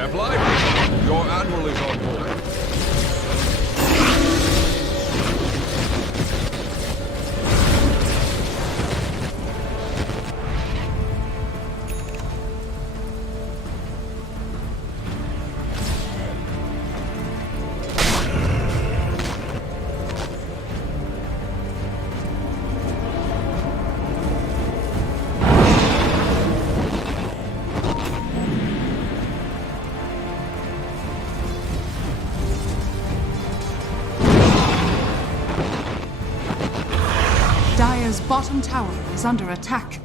Step lively. Your admiral is on board. Dire's bottom tower is under attack.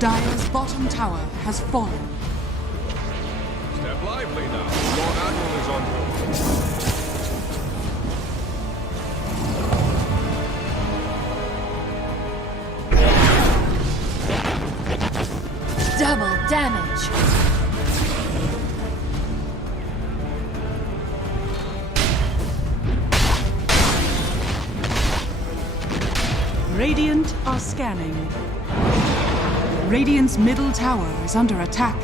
Dire's bottom tower has fallen. Step lively now. Your admiral is on board. Double damage. Radiant are scanning. Radiant's middle tower is under attack.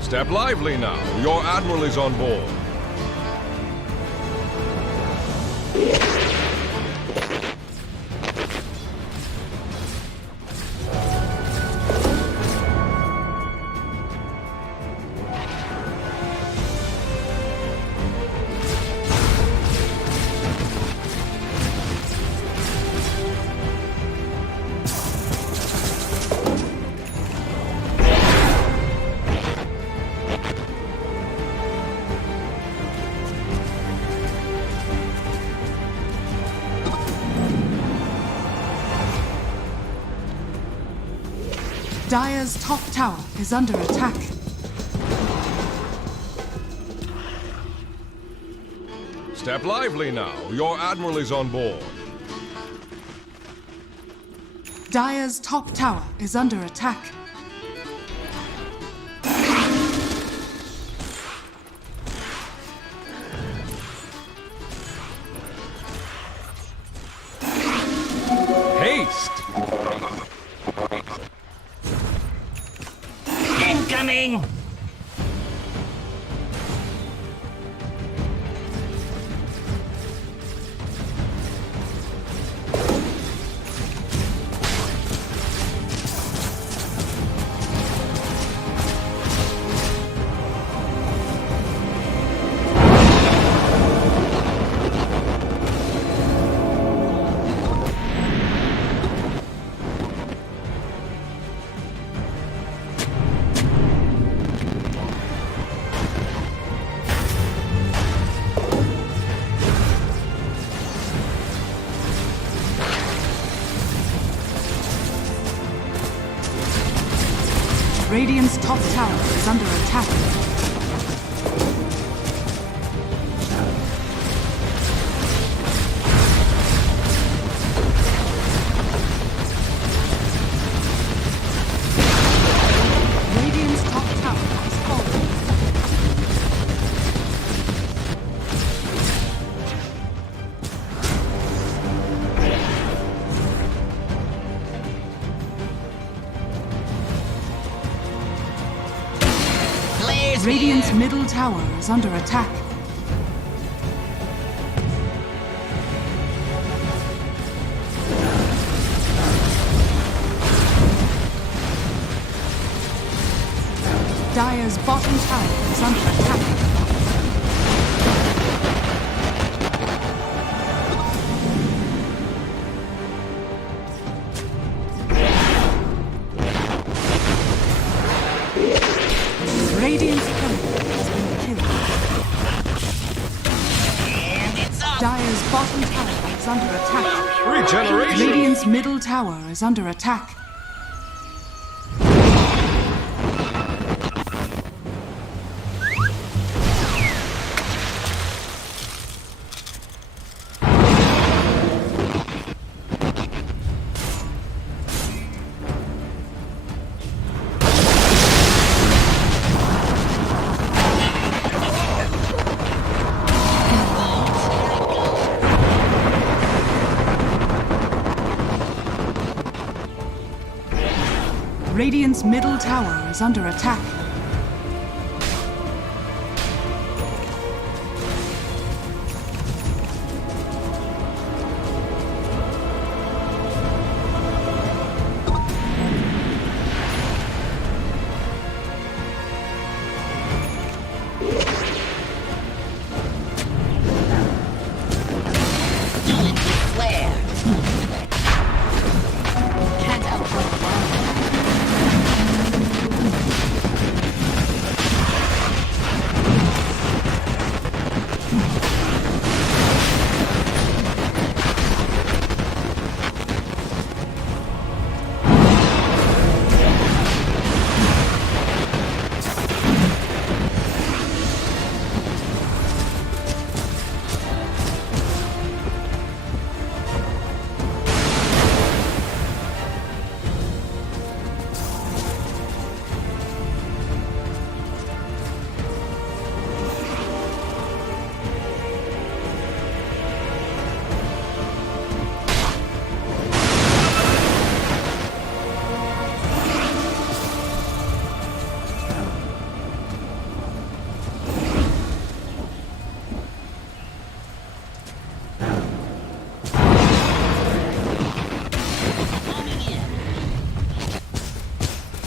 Step lively now. Your admiral is on board. Dire's top tower is under attack. Step lively now. Your admiral is on board. Dire's top tower is under attack. Haste! Incoming! Radiant's top tower is under attack. Radiant's top tower has fallen. Radiant's middle tower is under attack. Dire's bottom tower is under attack. Radiant's turret has been killed. Dire's bottom tower is under attack. Regeneration! Radiant's middle tower is under attack. Radiant's middle tower is under attack.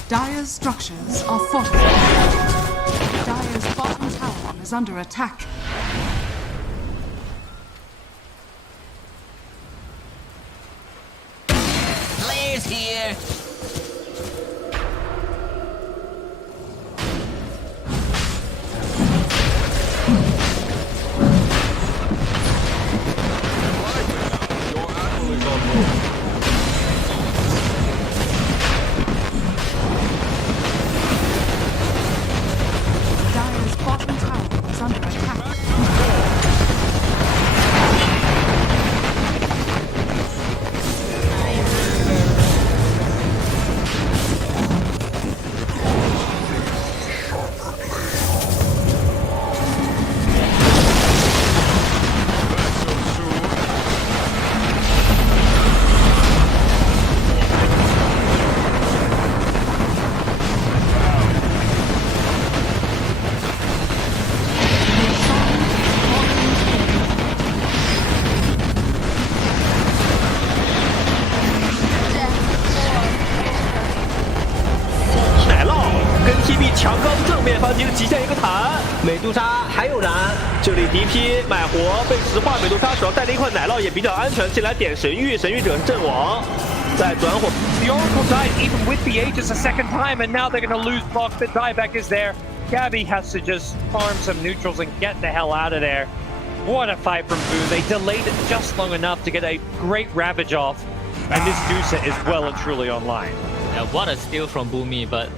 Dire's structures are fortified. Dire's bottom tower is under attack. Players here. Your admiral is on board. Dire's bottom tower is under attack. TP 强攻正面方击的极限一个弹，美杜莎还有燃，这里 DP 买活被石化，美杜莎手上带了一块奶酪也比较安全，进来点神域，神域者是阵亡，再转火。The Oracle died even with the Aegis a second time, and now they're going to lose block. The dieback is there. Gabby has to just farm some neutrals and get the hell out of there. What a fight from Boo. They delayed it just long enough to get a great Ravage off, and this Dusa is well and truly online. Yeah, what a steal from Boomy, but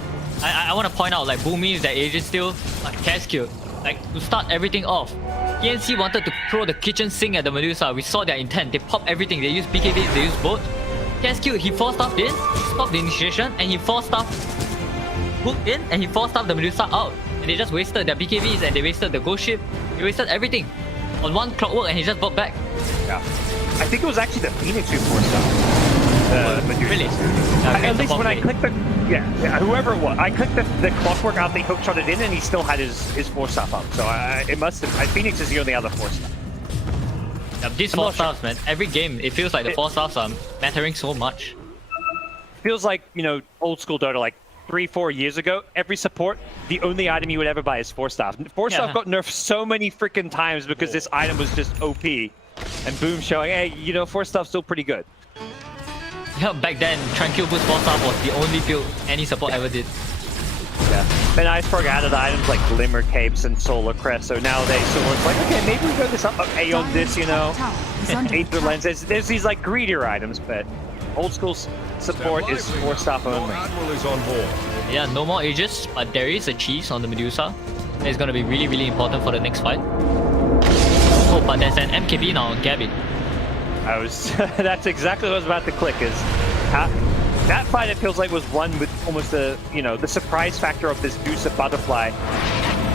I want to point out like Boomy is that Aegis still Cascade. Like to start everything off, TNC wanted to throw the kitchen sink at the Medusa. We saw their intent. They popped everything. They used BKBs, they used both. Cascade, he 4-staffed in, stopped the initiation, and he 4-staffed hooked in, and he 4-staffed the Medusa out. And they just wasted their BKBs, and they wasted the ghost ship. They wasted everything on one clockwork, and he just brought back. Yeah. I think it was actually the Phoenix who forced out. Really? At least when I clicked the whoever it was, I clicked the clockwork out, they hook shot it in, and he still had his 4-staff up. So it must have. Phoenix is the only other 4-staff. Yeah, these 4-staffs, man. Every game, it feels like the 4-staffs are mattering so much. Feels like, you know, old school Dota, like 3-4 years ago. Every support, the only item you would ever buy is 4-staff. 4-staff got nerfed so many freaking times because this item was just OP, and Boom showing, hey, you know, 4-staff's still pretty good. Yeah, back then, Tranquil Boost 4-staff was the only build any support ever did. Yeah, and Iceberg added items like Glimmer Capes and Solar Crest, so now they sort of like, okay, maybe we go this up, Aeon this, you know, Aether Lens. There's these like greedier items, but old school support is 4-staff only. Admiral is on board. Yeah, no more Aegis, but there is a cheese on the Medusa. It's gonna be really, really important for the next fight. Oh, but there's an MKB now on Gabby. That's exactly what I was about to click, is that fight, it feels like, was won with almost the, you know, the surprise factor of this Dusa butterfly.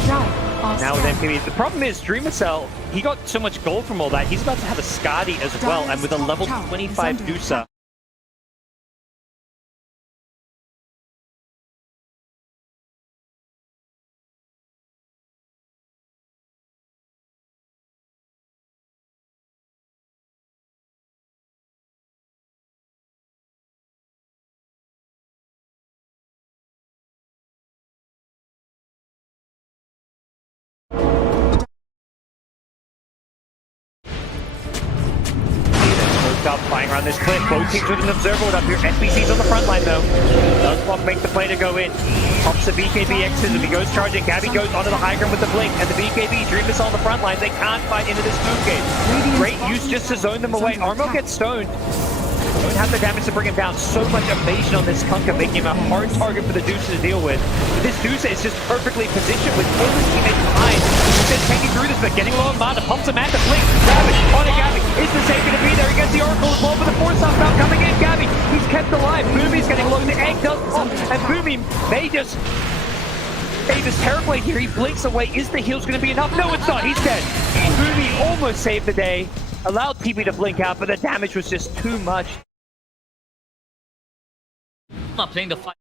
Now with MKB. The problem is Dreamcell, he got so much gold from all that, he's about to have a Skadi as well, and with a level 25 Dusa. Up, flying around this cliff. Both teams with an observer up here. SBC's on the front line though. Does Block make the play to go in. Pops the BKB X's and he goes charging. Gabby goes onto the high ground with the blink, and the BKB Dream is on the front line. They can't fight into this move game. Great use just to zone them away. Armo gets stoned. Don't have the damage to bring him down. So much evasion on this Kunkka, making him a hard target for the Dusa to deal with. But this Dusa is just perfectly positioned with all his teammates behind. He's just taking through this, but getting low on mana. Pumps him at the blink. Gabby on it, Gabby. Is the safe gonna be there? He gets the Oracle as well, but the 4-staff now coming in. Gabby, he's kept alive. Boomy's getting low. The egg does pop, and Boomy may just save his Terrorblade here. He blinks away. Is the heals gonna be enough? No, it's not. He's dead. Boomy almost saved the day. Allowed TB to blink out, but the damage was just too much. Not playing the fight.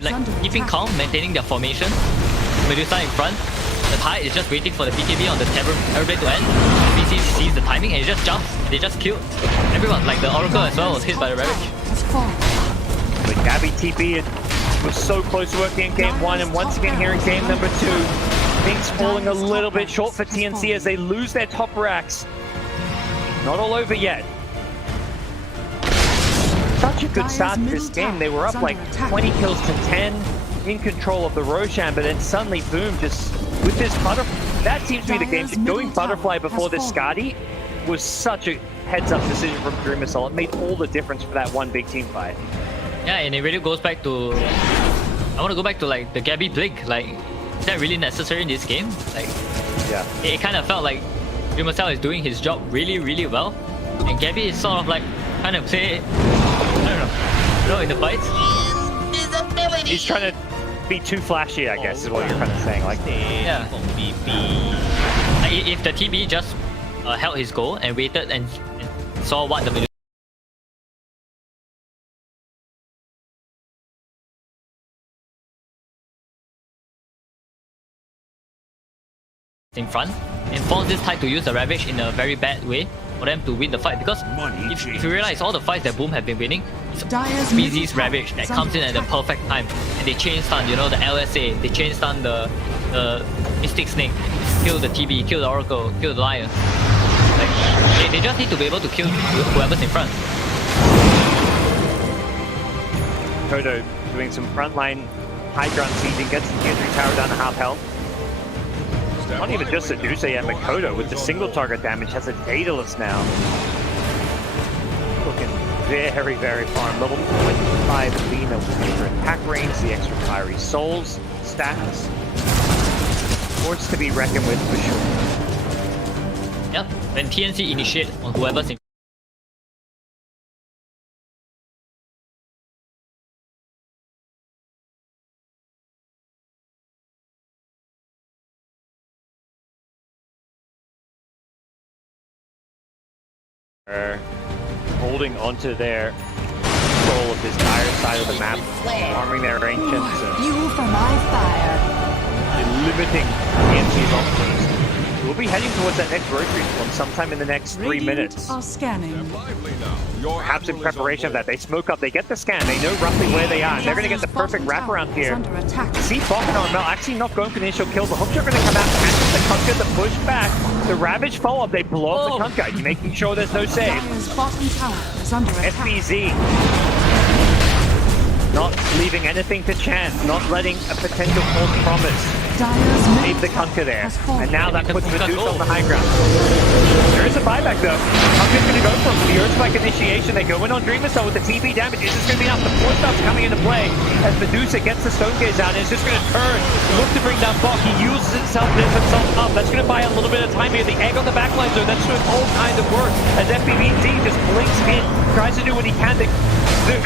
Like keeping calm, maintaining their formation. Medusa in front. The Tide is just waiting for the BKB on the Terrorblade to end. BC sees the timing and he just jumps. And they just kill everyone. Like the Oracle as well was hit by the Ravage. But Gabby TP was so close to working in game 1, and once again here in game number 2, things falling a little bit short for TNC as they lose their top racks. Not all over yet. Such a good start to this game. They were up like 20 kills to 10, in control of the Roshan, but then suddenly, boom, just with this butterfly. That seems to be the game. Going butterfly before this Skadi was such a heads-up decision from Dreamcell. It made all the difference for that one big team fight. Yeah, and it really goes back to... I want to go back to like the Gabby blink. Like, is that really necessary in this game? Like, yeah, it kind of felt like Dreamcell is doing his job really, really well, and Gabby is sort of like kind of say, I don't know, you know, in the fights. He's trying to be too flashy, I guess, is what you're kind of saying. Like, yeah. Like, if the TB just held his goal and waited and saw what the in front and force this Tide to use the Ravage in a very bad way for them to win the fight, because if you realize all the fights that Boom have been winning, it's BZ's Ravage that comes in at the perfect time, and they chain stun, you know, the LSA, they chain stun the Mystic Snake, kill the TB, kill the Oracle, kill the Lion. Like, they just need to be able to kill whoever's in front. Makoto doing some frontline high ground sieging, gets the TNC tower down to half health. Not even just Seduce and Makoto with the single target damage has a Daedalus now. Looking very, very farm. Level 25 Lina with extra attack range, the extra fiery souls, stats. Force to be reckoned with for sure. Yep, when TNC initiate on whoever's in holding onto their control of this dire side of the map, arming their ancients, Fuel for my fire. limiting TNC's options. We'll be heading towards that next rotary spawn sometime in the next 3 minutes. Are scanning. Lively now. Your Perhaps in admiral is preparation of on that, they smoke up, they get the scan, they know roughly where they are, and they're going to get the perfect wraparound here. Under attack. See Falcon and Armel actually not going for the initial kill. The hooks are going to come out, catch the Kunka, the push back, the Ravage follow-up, they blow up the Kunka, you're making sure there's no save. Dire's bottom tower is under attack. FBZ not leaving anything to chance, not letting a potential false promise. Dire's Leave the middle Kunka there, has fallen. and now that puts Medusa on the high ground. There is a buyback though. Kunka's going to go for the Earthspike initiation. They go in on Dreamer Cell with the TP damage. Is this going to be enough? The force stuff's coming into play as Medusa gets the Stone Gaze out, and it's just going to turn. Look to bring down Bok. He uses himself up. That's going to buy a little bit of time here. The egg on the backline zone, that's doing all kinds of work as FBZ just blinks in, tries to do what he can. The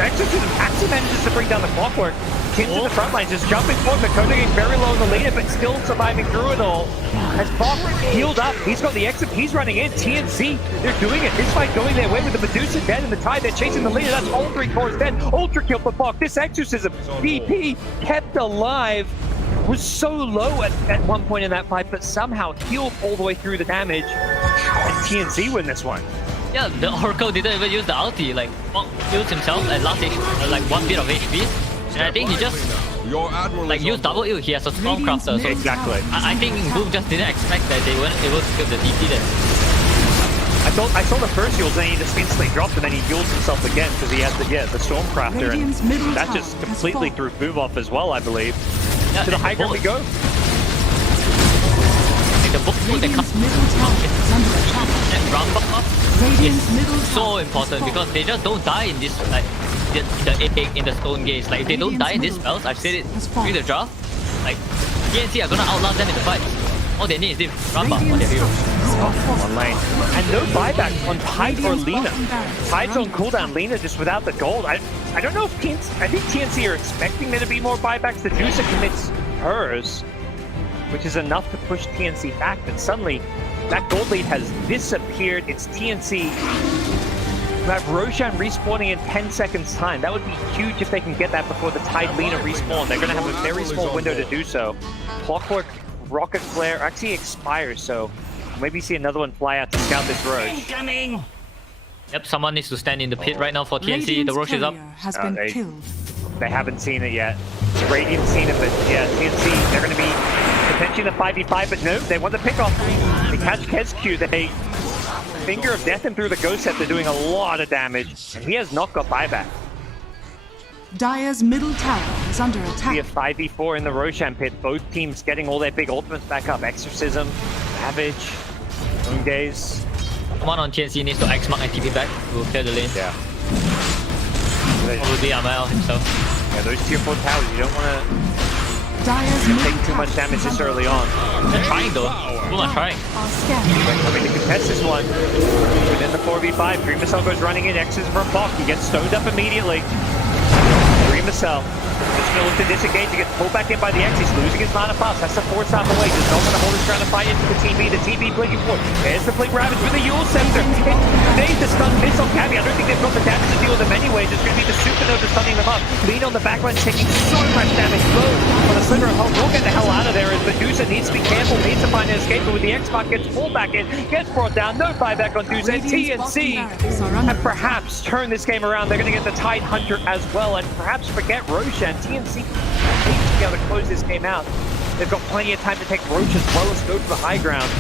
Exorcism actually manages to bring down the Clockwork. Into the front line, just jumping forward. Makoto getting very low in the leader, but still surviving through it all. As Bok healed up, he's got the exit, he's running in. TNC, they're doing it. This fight going their way with the Medusa dead and the Tide. They're chasing the leader. That's all 3 cores dead. Ultra kill for Bok. This Exorcism, BP kept alive, was so low at one point in that fight, but somehow healed all the way through the damage. And TNC win this one. yeah, the Oracle didn't even use the ulti. Like Bok heals himself at last like 1 bit of HP. And I think he just Your admiral like is used on double ult. He has a Stormcrafter, so Exactly. I think Boom just didn't expect that they weren't able to kill the DP then. I saw the first heals, then he just instantly dropped, and then he heals himself again because he has the Stormcrafter, Radiant's and middle that tower just has completely fallen. threw Boom off as well, I believe. Yeah, To the and high ground we go. Like the book that comes Radiant's middle tower is under attack. that round buff Radiant's middle is so tower important has because fallen. they just don't die in this like the egg in the Stone Gaze. Like if they don't die in these spells, I've said it through the draft. Like TNC are gonna outlast them in the fight. All they need is this round buff on their hero. One lane. And no buyback on Tide or Lina. Tide's on cooldown, Lina just without the gold. I don't know if I think TNC are expecting there to be more buybacks. The Medusa commits hers, which is enough to push TNC back, but suddenly that gold lead has disappeared. It's TNC who have Roshan respawning in 10 seconds time. That would be huge if they can get that before the Tide Lina respawn. They're going to have a very small window to do so. Clockwork Rocket Flare actually expires, so maybe see another one fly out to scout this Roche. Incoming! Yep, someone needs to stand in the pit right now for TNC. Radiant's The Roche is up. courier has been they- killed. They haven't seen it yet. Radiant's seen it, but yeah, TNC, they're going to be potentially in the 5v5, but no, they want the pick off. They catch Kesq, they Finger of Death him through the Ghost Set. They're doing a lot of damage, and he has not got buyback. Dire's middle tower is under Be a attack. 5v4 in the Roshan pit. Both teams getting all their big ultimates back up. Exorcism, Ravage, Moon Gaze. Someone on TNC needs to X mark and TP back to clear the lane. Yeah. Probably Amel himself. Yeah, those tier 4 towers, you don't want to Dire's middle take too tower much damage is this under early on. They're trying though. Boom are trying. Are scanning. I mean, to contest this one, within the 4v5, Dreamer Cell goes running in, X's from Bok. He gets stoned up immediately. Dreamer Cell just going to look to disengage. He gets pulled back in by the X. He's losing his mana fast. Has to force half away. Does not want to hold his ground and fight into the TB. The TB blinking forward. There's the Blink Ravage with the Yule Scepter. They the stun miss on Gabby. I don't think they've got the damage to deal with them anyway. Just going to be the Supernova stunning them up. Lean on the backline, taking so much damage. Low on the sliver of health. We'll get the hell out of there as Medusa needs to be careful. Needs to find an escape. But with the X-Mark gets pulled back in. Gets brought down. No buyback on Medusa. TNC and perhaps turn this game around. They're going to get the Tide Hunter as well. And perhaps forget Roshan. TNC needs to be able to close this game out. They've got plenty of time to take Roche as well as go for the high ground.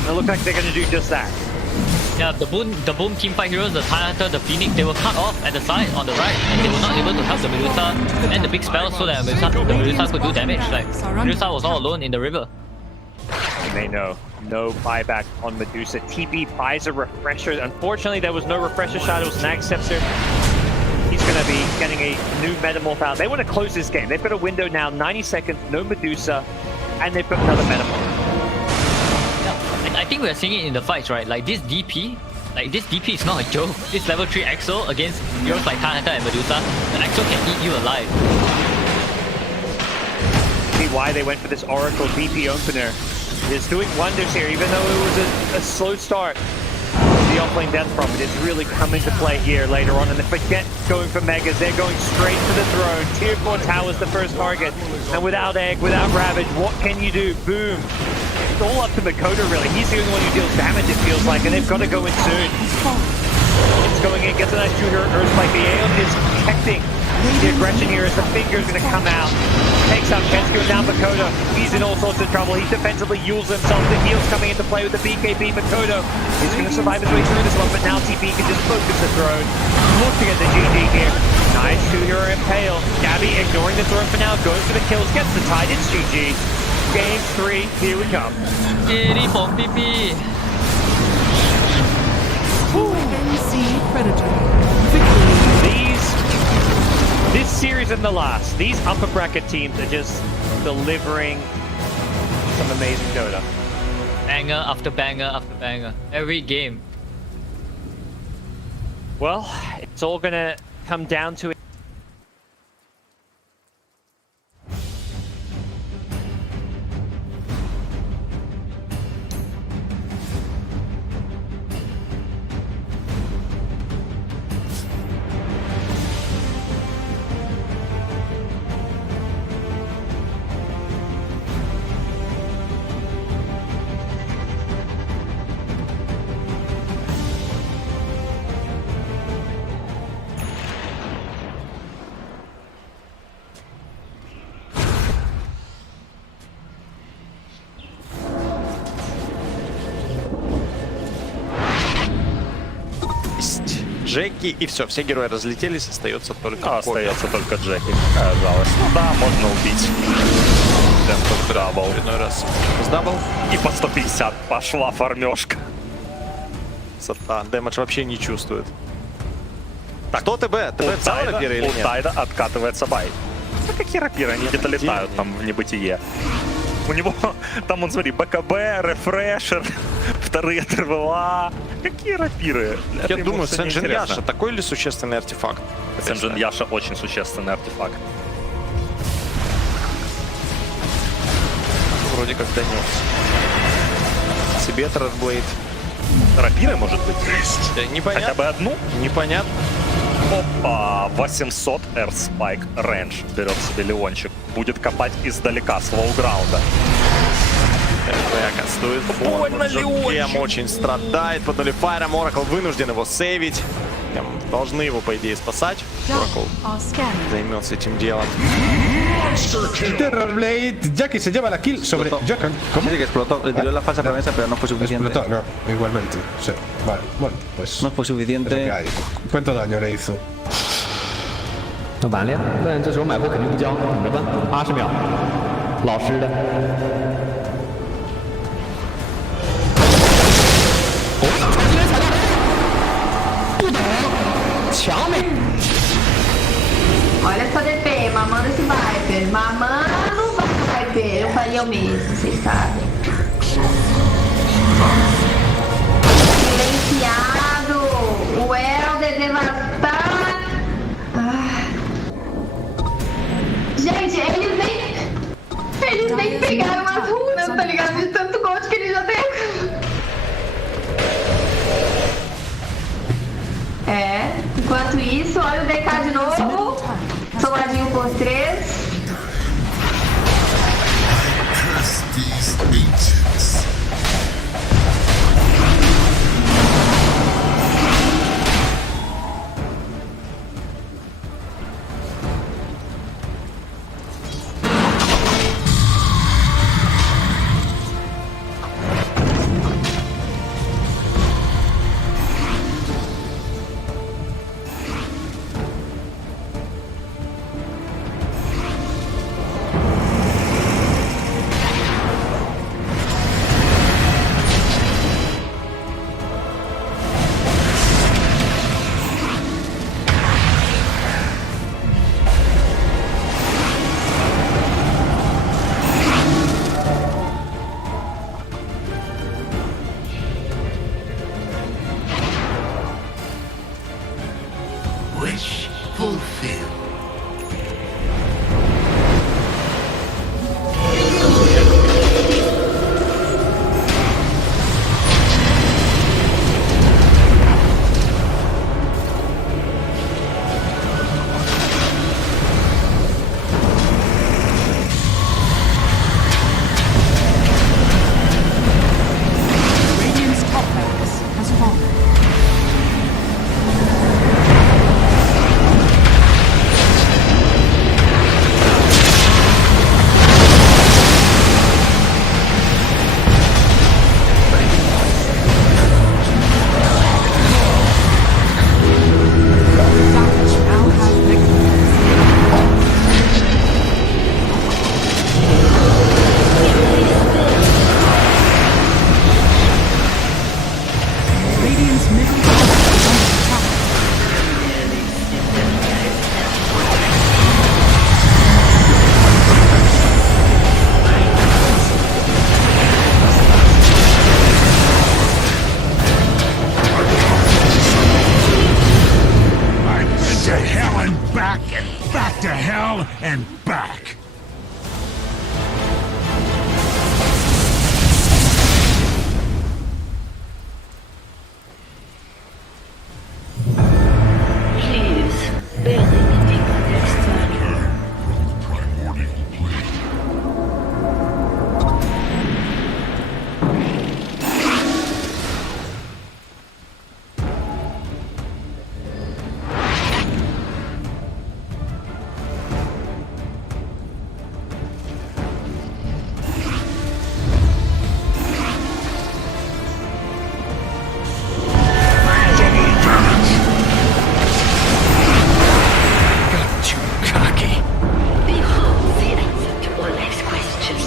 And it looks like they're going to do just that. Yeah, the boom team fight heroes, the Hunter, the Phoenix, they were cut off at the side on the right, and they were not able to help the Medusa and the big spell so that the Medusa could do damage. Like Medusa was all alone in the river. And they know no buyback on Medusa. TB buys a refresher. Unfortunately, there was no refresher shadows. Nag Scepter. He's going to be getting a new Metamorph out. They want to close this game. They've got a window now, 90 seconds, no Medusa, and they've got another Metamorph. I think we're seeing it in the fights, right? Like this DP is not a joke. This level 3 Exo against heroes like Hunter and Medusa, the Exo can eat you alive. See why they went for this Oracle DP opener. It's doing wonders here, even though it was a slow start. The offlane death profit is really coming to play here later on, and they forget going for Megas. They're going straight for the throne. Tier 4 tower's the first target, and without Egg, without Ravage, what can you do? Boom. It's all up to Makoto, really. He's the only one who deals damage, it feels like, and they've got to go in soon. It's going in, gets a nice shooter. Earthspike. The Aeon is protecting the aggression here as the finger's going to come out. Takes out Kensuke and now Makoto. He's in all sorts of trouble. He defensively yules himself. The heal's coming into play with the BKB. Makoto is going to survive his way through this one, but now TP can just focus the throne. Looking at the GG here. Nice 2-hero impale. Gabby ignoring the throne for now, going for the kills, gets the tide. It's GG. Game 3, here we come. TNC Predator. Victory. This series and the last, these upper bracket teams are just delivering some amazing Dota. Banger after banger after banger. Every game. Well, it's all gonna come down to Джеки, и все, все герои разлетелись, остается только остается только Джеки. Жалость. Ну да, можно убить. Темп дабл. Очередной раз. Дабл. И по 150 пошла фармежка. Дэмэдж вообще не чувствует. Так, кто ТБ? ТБ целый рапира или нет? У Тайда откатывается бай. Ну какие рапиры? Они где-то летают там в небытие. У него там, он, смотри, БКБ, рефрешер, вторые ТРВА. Какие рапиры? Я думаю, Сенджин Яша такой ли существенный артефакт? Сенджин Яша очень существенный артефакт. Вроде как донес. Себе Тредблейд. Рапиры, может быть? Непонятно. Хотя бы одну? Непонятно. Опа, 800 Earthspike Range берет себе Леончик. Будет копать издалека, с лоу-граунда. Кастует фон. Джокем очень страдает под нулифайром. Оракл вынужден его сейвить. Должны его, по идее, спасать. Оракл займется этим делом. Terrorblade, Jackie se lleva la kill sobre Jackan. ¿Cómo? Sí, que explotó, le tiró la falsa promesa, pero no fue suficiente. Explotó, no, igualmente. Sí, vale, bueno, pues. No fue suficiente. ¿Cuánto daño le hizo? 那完了呀，那这时候买货肯定不交，怎么办？80秒，老实的。哦，今天踩到，不懂，强美。 Olha só DP, mamando esse Viper, mamando o Viper, eu faria o mesmo, vocês sabem. Silenciado, o Elder devastar. Gente, eles nem pegaram as runas, tá ligado? De tanto gold que eles já têm. É, enquanto isso, olha o DK de novo. Somadinho por 3. fulfilled. Radiant's top barracks has fallen. Damage now has negative. Radiant's middle tower is under attack. I've been to hell and back to hell and back. Please, building deeper next time. Primordial blade. Not too cocky. Behold the answer to all these questions.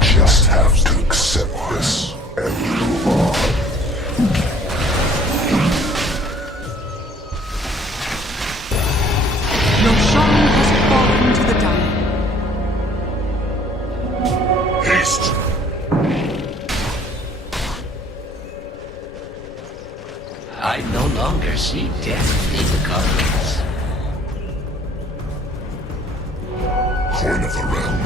Just have to accept this and move on. Your shrine has fallen to the dire. Haste! I no longer see death in the carcass. Horn of the Realm.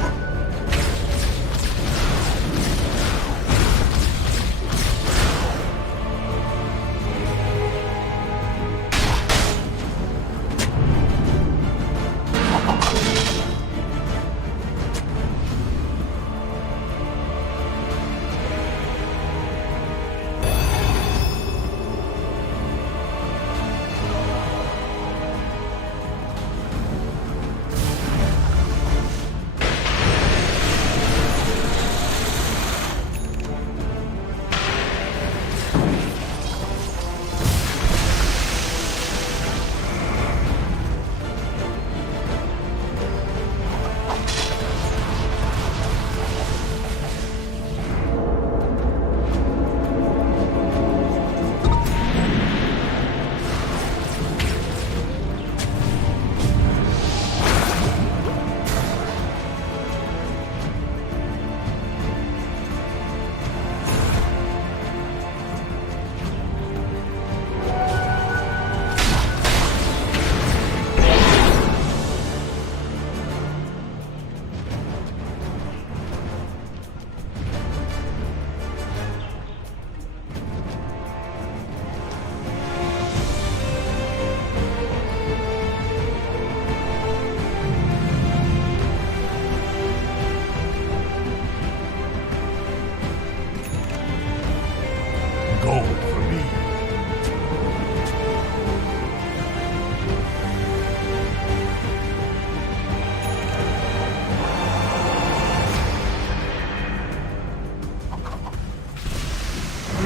gold for me.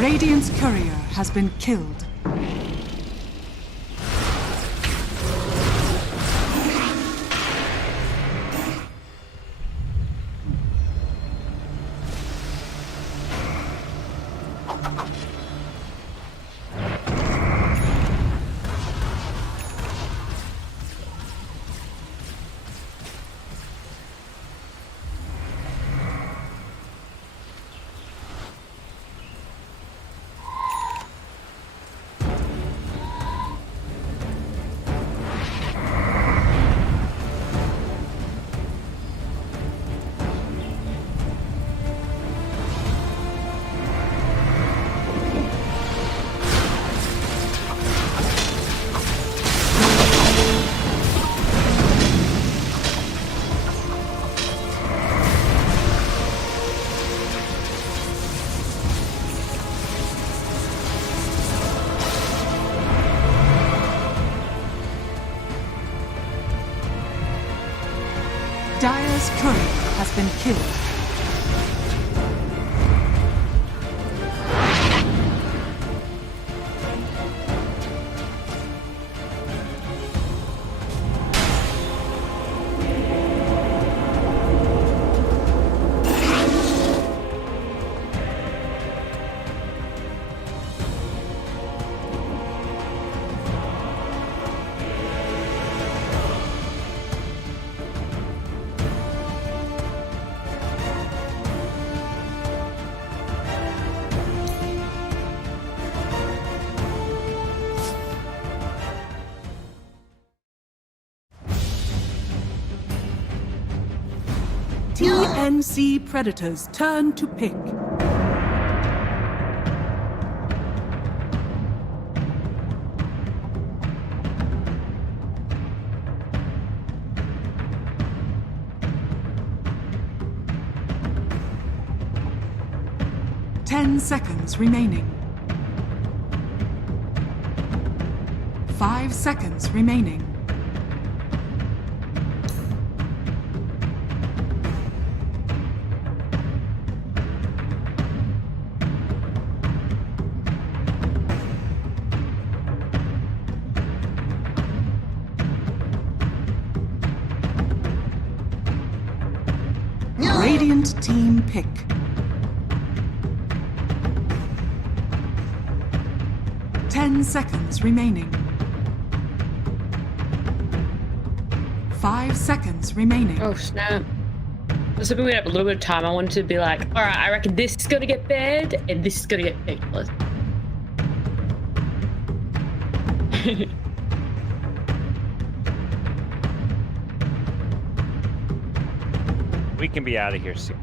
Radiant's courier has been killed. Dire's courier has been killed. TNC Predators turn to pick. Ten seconds remaining. 5 seconds remaining. Radiant team pick. Ten seconds remaining. 5 seconds remaining. Oh snap. I was hoping we'd have a little bit of time. I wanted to be like, alright, I reckon this is gonna get banned and this is gonna get picked. We can be out of here soon.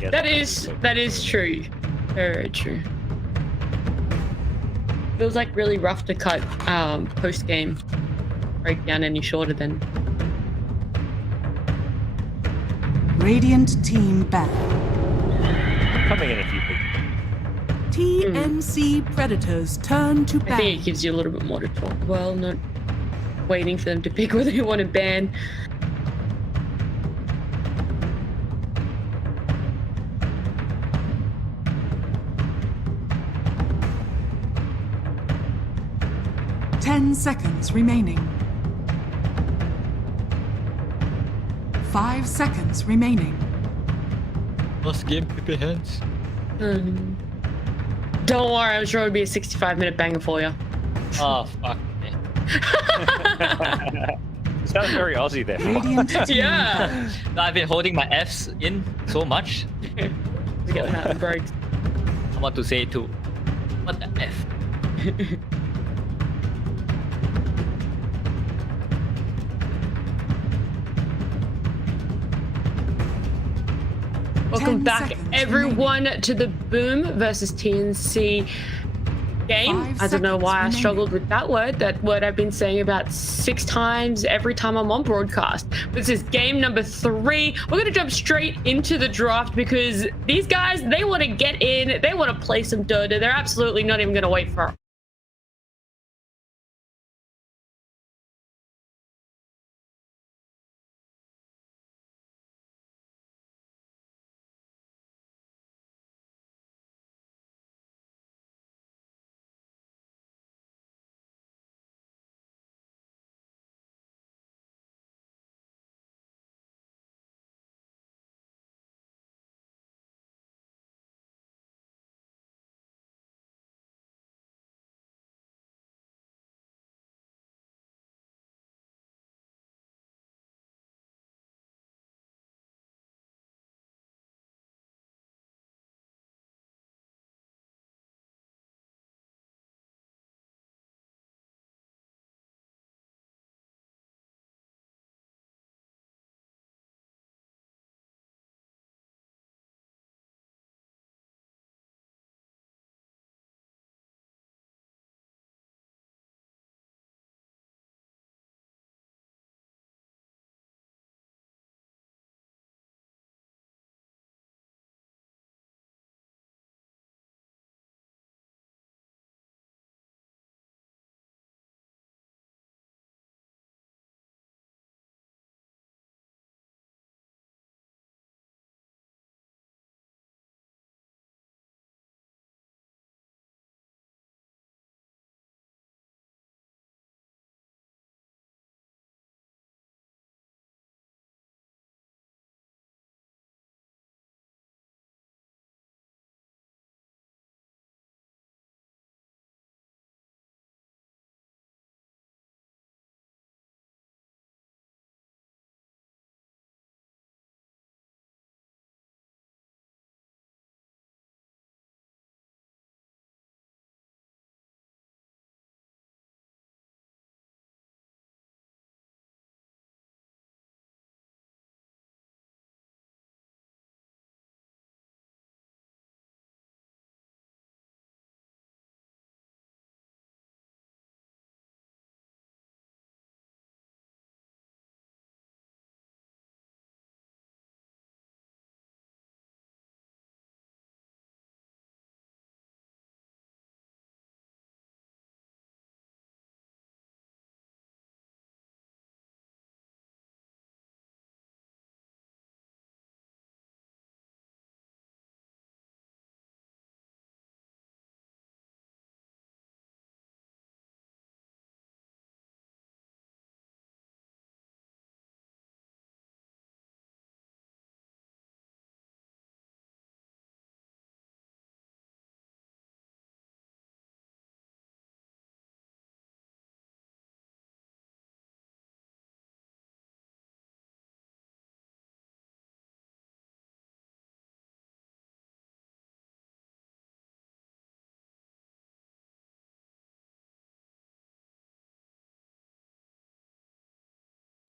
Yes. That is true. Very true. Feels like really rough to cut post game breakdown any shorter than. Radiant team back. Coming in a few people. TNC Predators turn to ban. I think it gives you a little bit more to talk. Well, not waiting for them to pick whether you want to ban. Seconds remaining. 5 seconds remaining. Last game, PP hands. Don't worry, I'm sure it'll be a 65-minute banger for you. Oh, fuck. You sound very Aussie there. Yeah. No, I've been holding my F's in so much. We get them out of breaks. I want to say it too. What the F? Welcome back, everyone, to the Boom versus TNC game. I don't know why I struggled with that word. That word I've been saying about 6 times every time I'm on broadcast. This is game number 3. We're going to jump straight into the draft because these guys, they want to get in. They want to play some Dota. They're absolutely not even going to wait for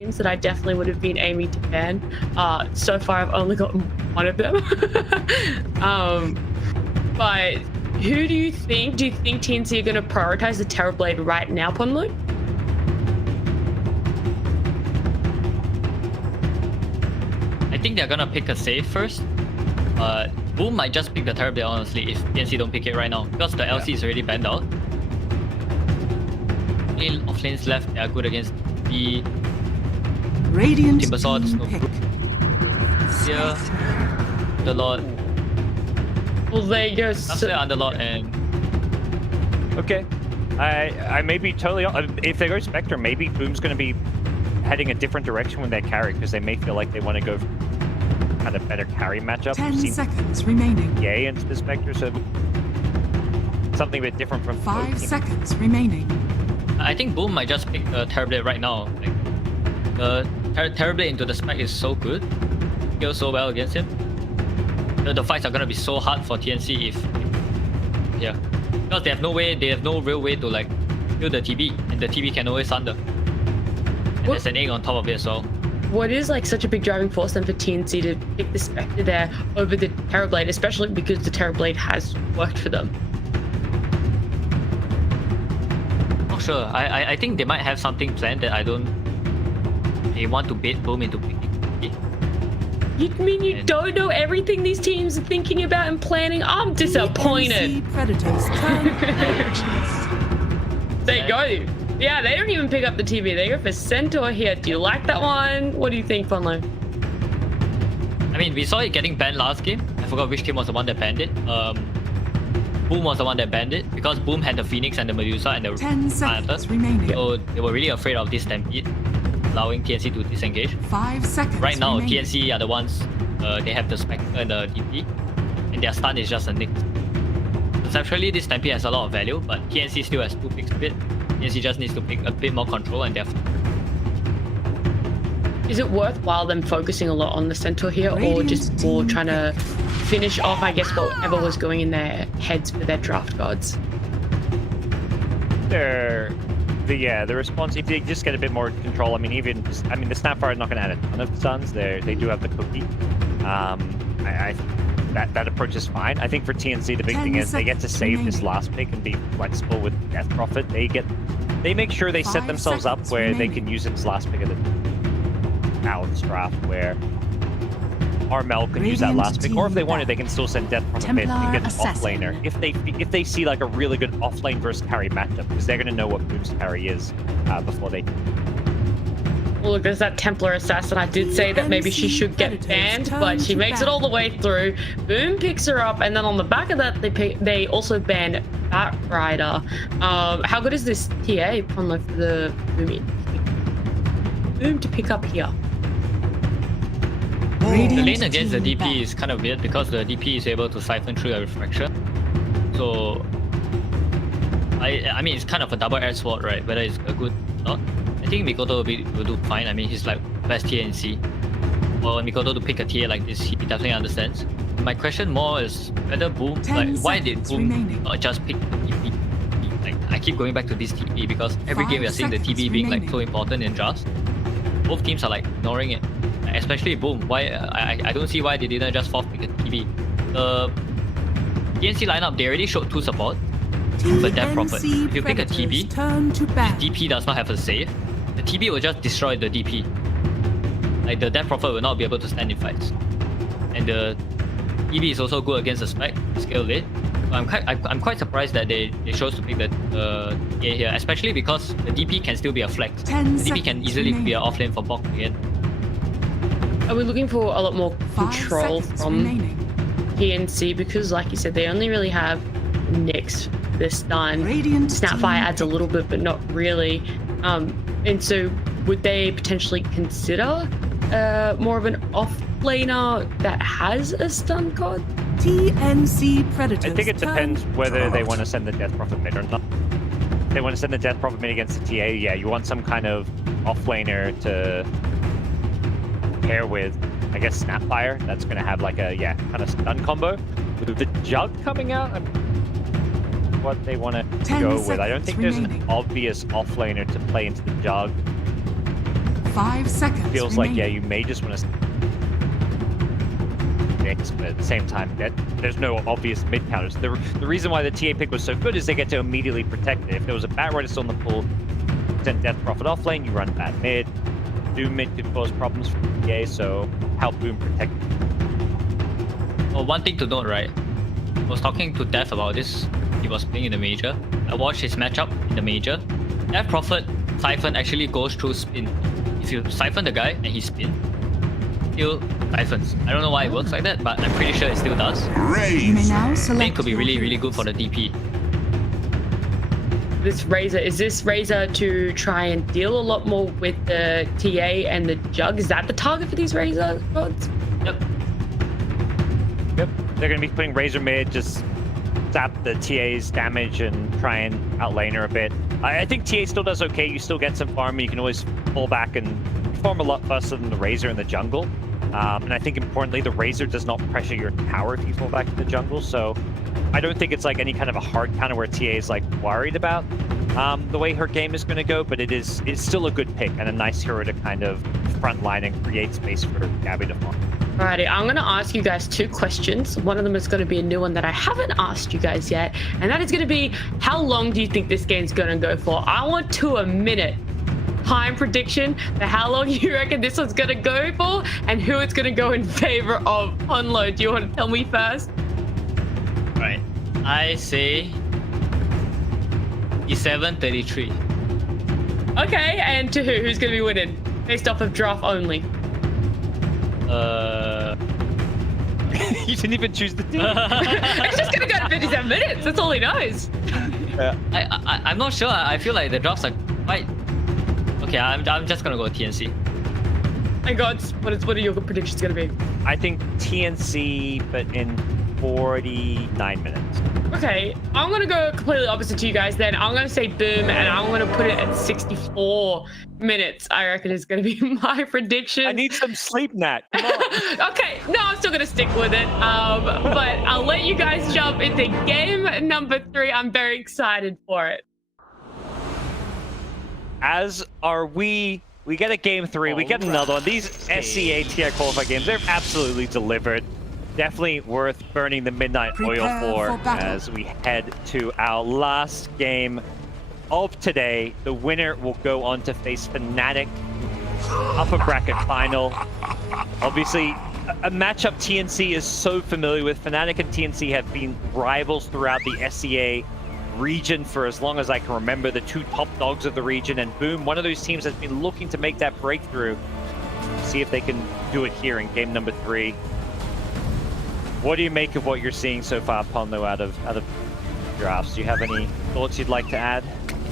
that I definitely would have been aiming to ban. So far, I've only gotten one of them. But who do you think? Do you think TNC are going to prioritize the Terrorblade right now, Ponlu? I think they're gonna pick a save first. Boom might just pick the Terrorblade, honestly, if TNC don't pick it right now, because the LC is already banned out. Only off lanes left, they are good against the Radiant Timbersaw, team no pick. here, Underlord. Well, there you go. After Underlord and... Okay. I may be totally... If they go Spectre, maybe Boom's going to be heading a different direction with their carry, because they may feel like they want to go kind of better carry matchup. 10 seconds remaining. Yay into the Spectre, so something a bit different from 5 seconds remaining. I think Boom might just pick the Terrorblade right now. Like, the Terrorblade into the spec is so good. Kills so well against him. The fights are gonna be so hard for TNC if... Yeah. Because they have no real way to like kill the TB, and the TB can always thunder. And there's an egg on top of it as well. What is like such a big driving force then for TNC to pick the Spectre there over the Terrorblade, especially because the Terrorblade has worked for them? sure. I think they might have something planned that I don't. They want to bait Boom into picking. You mean you don't know everything these teams are thinking about and planning? I'm disappointed. Predators There you go. Yeah, they don't even pick up the TV. They go for Centaur here. Do you like that one? What do you think, Funlo? I mean, we saw it getting banned last game. I forgot which team was the one that banned it. Boom was the one that banned it because Boom had the Phoenix and the Medusa and the 10 seconds remaining. So they were really afraid of this Stampede, allowing TNC to disengage. 5 seconds. Right now, remaining. TNC are the ones. They have the Spectre and the DP, and their stun is just a nick. Conceptually, this Stampede has a lot of value, but TNC still has 2 picks a bit. TNC just needs to pick a bit more control, and therefore. Is it worthwhile them focusing a lot on the Centaur here, or just more trying to finish off, I guess, whatever was going in their heads for their draft gods? The response, if they just get a bit more control, I mean, the Snapfire is not going to add a ton of stuns. They do have the cookie. That approach is fine. I think for TNC, the big thing is they get to save this last pick and be flexible with Death Prophet. They make sure they set themselves up where they can use this last pick of the Alex draft, where Armel can use that last pick, or if they wanted, they can still send Death Prophet mid and get an offlaner. If they see like a really good offlane versus carry matchup, because they're going to know what Boom's carry is before they. Well, look, there's that Templar Assassin. I did say that maybe she should get banned, but she makes it all the way through. Boom picks her up, and then on the back of that, they also ban Bat Rider. How good is this TA from the Boom to pick up here? The lane against the DP is kind of weird because the DP is able to siphon through a refraction. So, I mean, it's kind of a double-edged sword, right? Whether it's a good or not. I think Mikoto will do fine. I mean, he's like best TNC. For Mikoto to pick a tier like this, he definitely understands. My question more is whether Boom, like, why did Boom not just pick the TP? Like, I keep going back to this TP because every game we are seeing the TP being like so important in Just. Both teams are like ignoring it. Especially Boom. Why? I don't see why they didn't just force pick a TP. The TNC lineup, they already showed 2 support. But Death Prophet. If you pick a TP, DP does not have a save. The TP will just destroy the DP. Like the Death Prophet will not be able to stand in fights. And the TP is also good against the spec, scale late. So I'm quite surprised that they chose to pick the TA here, especially because the DP can still be a flex. The DP can easily be an offlane for Bok again. Are we looking for a lot more control from TNC? Because, like you said, they only really have Nyx, the stun. Snapfire adds a little bit, but not really. And so, would they potentially consider more of an offlaner that has a stun card? TNC Predators. I think it depends whether they want to send the Death Prophet mid or not. If they want to send the Death Prophet mid against the TA, yeah, you want some kind of offlaner to pair with, I guess, Snapfire. That's going to have like a, kind of stun combo. With the Jug coming out, what they want to go with. I don't think there's an obvious offlaner to play into the Jug. 5 seconds Feels like, you may just want to mix, but at the same time, there's no obvious mid counters. The reason why the TA pick was so good is they get to immediately protect it. If there was a Bat Rider still in the pool, send Death Prophet off lane, you run Bat mid. Doom mid could cause problems for TA, so help Boom protect. Well, one thing to note, right? I was talking to Death about this. He was playing in the major. I watched his matchup in the major. Death Prophet Siphon actually goes through spin. If you siphon the guy and he spin, still siphons. I don't know why it works like that, but I'm pretty sure it still does. Spin could be really, really good for the DP. Is this Razor to try and deal a lot more with the TA and the Jug? Is that the target for these Razor gods? Yep. They're going to be putting Razor mid, just zap the TA's damage and try and outlane her a bit. I think TA still does okay. You still get some farm, and you can always pull back and farm a lot faster than the Razor in the jungle. And I think importantly, the Razor does not pressure your tower if you fall back to the jungle. So I don't think it's like any kind of a hard counter where TA is like worried about the way her game is going to go, but it's still a good pick and a nice hero to kind of frontline and create space for Gabby to farm. Alrighty, I'm going to ask you guys 2 questions. One of them is going to be a new one that I haven't asked you guys yet. And that is going to be, how long do you think this game's going to go for? I want to a minute time prediction for how long you reckon this one's going to go for and who it's going to go in favor of. Honlo, do you want to tell me first? Right. I say E7-33. Okay, and to who? Who's going to be winning? Based off of draft only. You didn't even choose the team. It's just gonna go to 57 minutes. That's all he knows. I'm not sure. I feel like the drafts are quite. Okay, I'm just gonna go TNC. And gods, what are your predictions gonna be? I think TNC, but in 49 minutes. Okay, I'm gonna go completely opposite to you guys then. I'm gonna say boom, and I'm gonna put it at 64 minutes. I reckon is gonna be my prediction. I need some sleep, Nat. Come on. Okay, no, I'm still gonna stick with it. But I'll let you guys jump into game number 3. I'm very excited for it. As are we. We get a game 3. We get another one. These SCA TI qualifier games, they're absolutely delivered. Definitely worth burning the midnight oil for as we head to our last game of today. The winner will go on to face Fnatic upper bracket final. Obviously, a matchup TNC is so familiar with. Fnatic and TNC have been rivals throughout the SCA region for as long as I can remember, the 2 top dogs of the region, and boom, one of those teams has been looking to make that breakthrough. See if they can do it here in game number 3. What do you make of what you're seeing so far, Ponlo, out of drafts? Do you have any thoughts you'd like to add?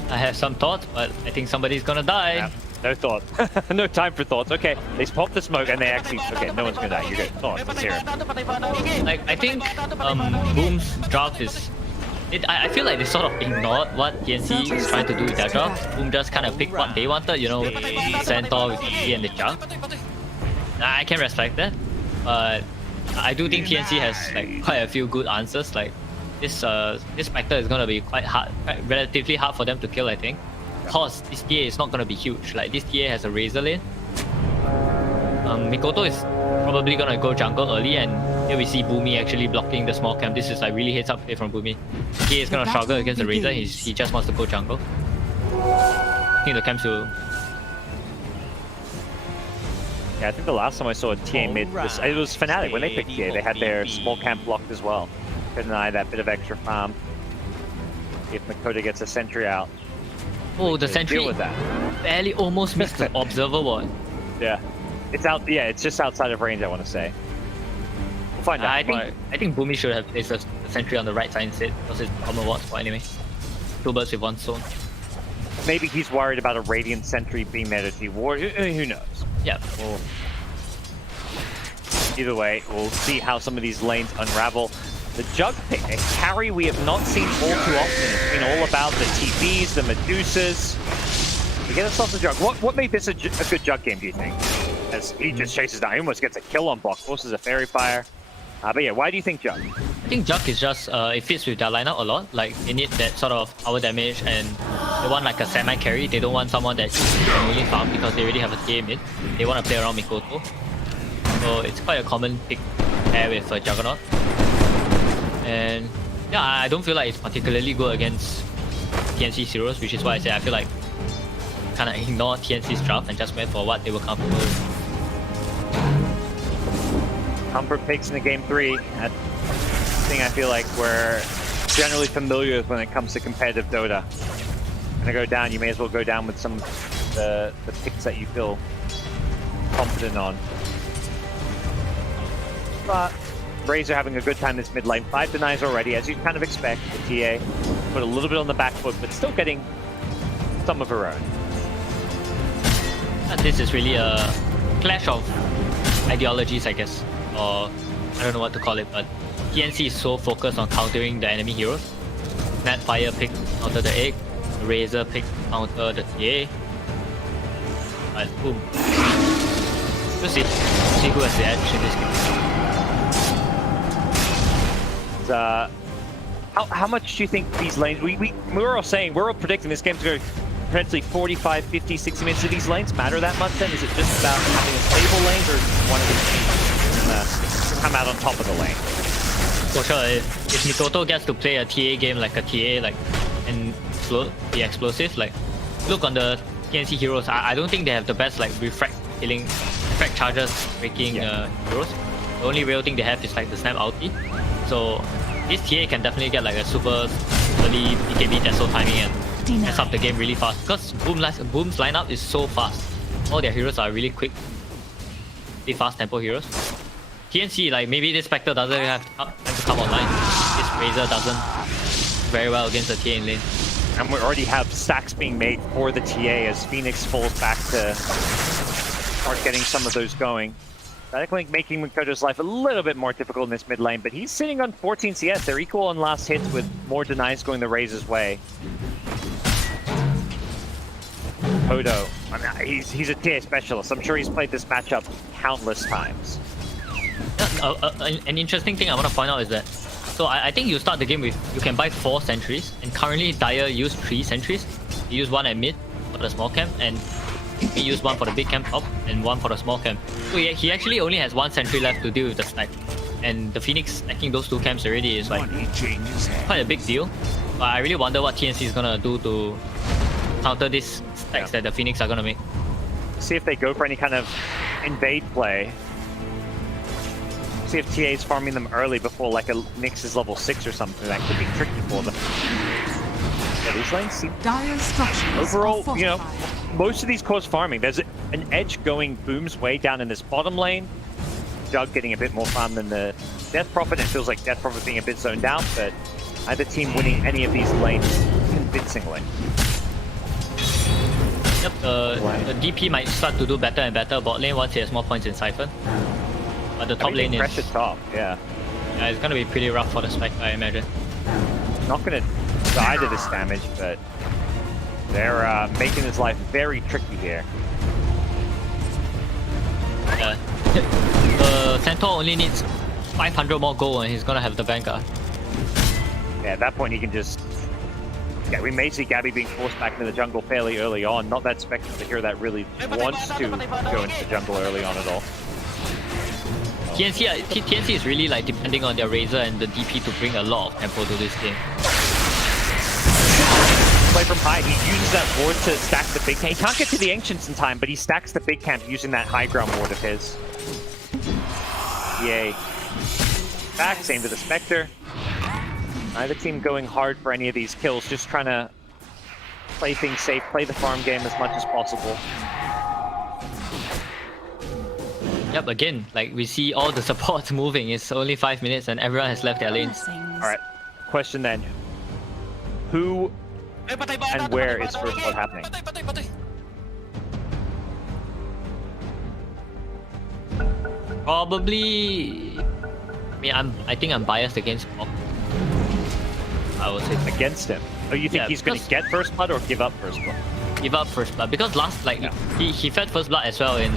I have some thoughts, but I think somebody's gonna die. Yeah, no thoughts. No time for thoughts. Okay, they pop the smoke and they actually... Okay, no one's gonna die. You're good. Thoughts, let's hear it. Like, I think Boom's draft is... I feel like they sort of ignored what TNC is trying to do with their draft. Boom just kind of picked what they wanted, you know, Centaur with E and the Char. I can respect that, but I do think TNC has like quite a few good answers. Like this Spectre is gonna be quite hard, relatively hard for them to kill, I think. Because this TA is not gonna be huge. Like this TA has a Razor lane. Mikoto is probably gonna go jungle early, and here we see Boomy actually blocking the small camp. This is like really heads up play from Boomy. He is gonna struggle against the Razor. He just wants to go jungle. I think the camps will... Yeah, I think the last time I saw a TA mid, it was Fnatic when they picked TA. They had their small camp blocked as well. Couldn't deny that bit of extra farm. If Mikoto gets a sentry out. Oh, the sentry deal with that. barely almost missed the observer ward. Yeah. It's out. Yeah, it's just outside of range, I want to say. We'll find out. I think Boomy should have placed a sentry on the right side instead, because it's armor ward spot anyway. 2 birds with 1 stone. Maybe he's worried about a Radiant sentry being there to de-ward. Who knows? Yeah. Well, either way, we'll see how some of these lanes unravel. The Jug pick, a carry we have not seen all too often. It's been all about the TPs, the Medusas. We get ourselves a Jug. What made this a good Jug game, do you think? As he just chases down, he almost gets a kill on block, forces a Fairy Fire. But yeah, why do you think Jug? I think Jug is just, it fits with their lineup a lot. Like, they need that sort of power damage, and they want like a semi-carry. They don't want someone that can only farm because they already have a TA mid. They want to play around Mikoto. So it's quite a common pick pair with Juggernaut. And yeah, I don't feel like it's particularly good against TNC Zeros, which is why I say I feel like kind of ignore TNC's draft and just went for what they were comfortable with. Comfort picks in the game 3. That's the thing I feel like we're generally familiar with when it comes to competitive Dota. Gonna go down, you may as well go down with some of the picks that you feel confident on. But Razor having a good time this mid lane. 5 denies already, as you kind of expect. The TA put a little bit on the back foot, but still getting some of her own. And this is really a clash of ideologies, I guess. Or I don't know what to call it, but TNC is so focused on countering the enemy heroes. Snapfire pick counter the egg, Razor pick counter the TA. And boom. We'll see who has the edge in this game. How much do you think these lanes... We're all saying, we're all predicting this game to go potentially 45, 50, 60 minutes. Do these lanes matter that much then? Is it just about having a stable lane, or one of these teams come out on top of the lane. For sure, if Mikoto gets to play a TA game like a TA, like, and be explosive, like, look on the TNC heroes, I don't think they have the best like refract charges breaking heroes. The only real thing they have is like the snap ulti. So this TA can definitely get like a super early BKB Deso timing and mess up the game really fast, because Boom's lineup is so fast. All their heroes are really quick, really fast tempo heroes. TNC, like, maybe this Spectre doesn't have time to come online. This Razor doesn't very well against the TA in lane. And we already have stacks being made for the TA as Phoenix falls back to start getting some of those going. I think making Mikoto's life a little bit more difficult in this mid lane, but he's sitting on 14 CS. They're equal on last hits with more denies going the Razor's way. Hodo, I mean, he's a TA specialist. I'm sure he's played this matchup countless times. An interesting thing I want to point out is that, so I think you start the game with, you can buy 4 sentries, and currently Dire used 3 sentries. He used 1 at mid for the small camp, and we used 1 for the big camp top, and 1 for the small camp. So he actually only has 1 sentry left to deal with the stack. And the Phoenix stacking those 2 camps already is like quite a big deal. But I really wonder what TNC is gonna do to counter these stacks that the Phoenix are gonna make. See if they go for any kind of invade play. See if TA is farming them early before like a Nyx is level 6 or something. That could be tricky for them. Yeah, these lanes seem... Overall, you know, most of these cause farming. There's an edge going Boom's way down in this bottom lane. Jug getting a bit more farm than the Death Prophet. It feels like Death Prophet being a bit zoned out, but either team winning any of these lanes convincingly. Yep, the DP might start to do better and better bot lane once he has more points in Siphon. But the top lane is... pressure top, yeah. Yeah, it's gonna be pretty rough for the Spec, I imagine. Not gonna die to this damage, but they're making his life very tricky here. Yeah. The Centaur only needs 500 more gold and he's gonna have the Vanguard. Yeah, at that point he can just... Yeah, we may see Gabby being forced back into the jungle fairly early on. Not that Spectre the hero that really wants to go into the jungle early on at all. TNC is really like depending on their Razor and the DP to bring a lot of tempo to this game. Play from high, he uses that ward to stack the big camp. He can't get to the Ancients in time, but he stacks the big camp using that high ground ward of his. Yay. Back, same to the Spectre. Neither team going hard for any of these kills, just trying to play things safe, play the farm game as much as possible. Yep, again, like we see all the supports moving. It's only 5 minutes and everyone has left their lanes. Alright, question then. Who and where is first blood happening? Probably... I think I'm biased against Pop. I would say against him. Oh, you think he's going to get first blood or give up first blood? Give up first blood, because last, like, he fed first blood as well in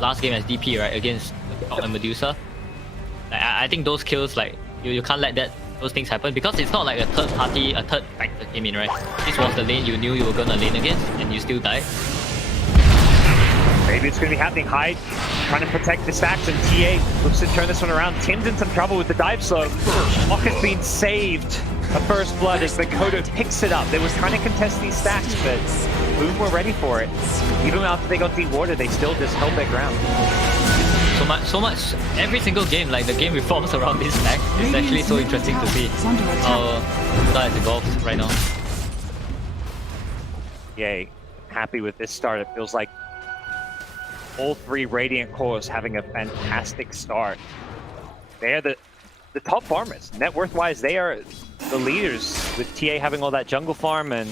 last game as DP, right, against Pop and Medusa. Like, I think those kills, like, you can't let those things happen, because it's not like a third factor came in, right? This was the lane you knew you were gonna lane against, and you still died. Maybe it's going to be happening high, trying to protect the stacks, and TA looks to turn this one around. Tim's in some trouble with the dive slow. Mock has been saved. A first blood as Mikoto picks it up. They were trying to contest these stacks, but Boom were ready for it. Even after they got dewatered, they still just held their ground. So much, every single game, like the game revolves around this stack. It's actually so interesting to see how that evolves right now. Yay, happy with this start. It feels like all 3 Radiant cores having a fantastic start. They are the top farmers. Net worth-wise, they are the leaders, with TA having all that jungle farm and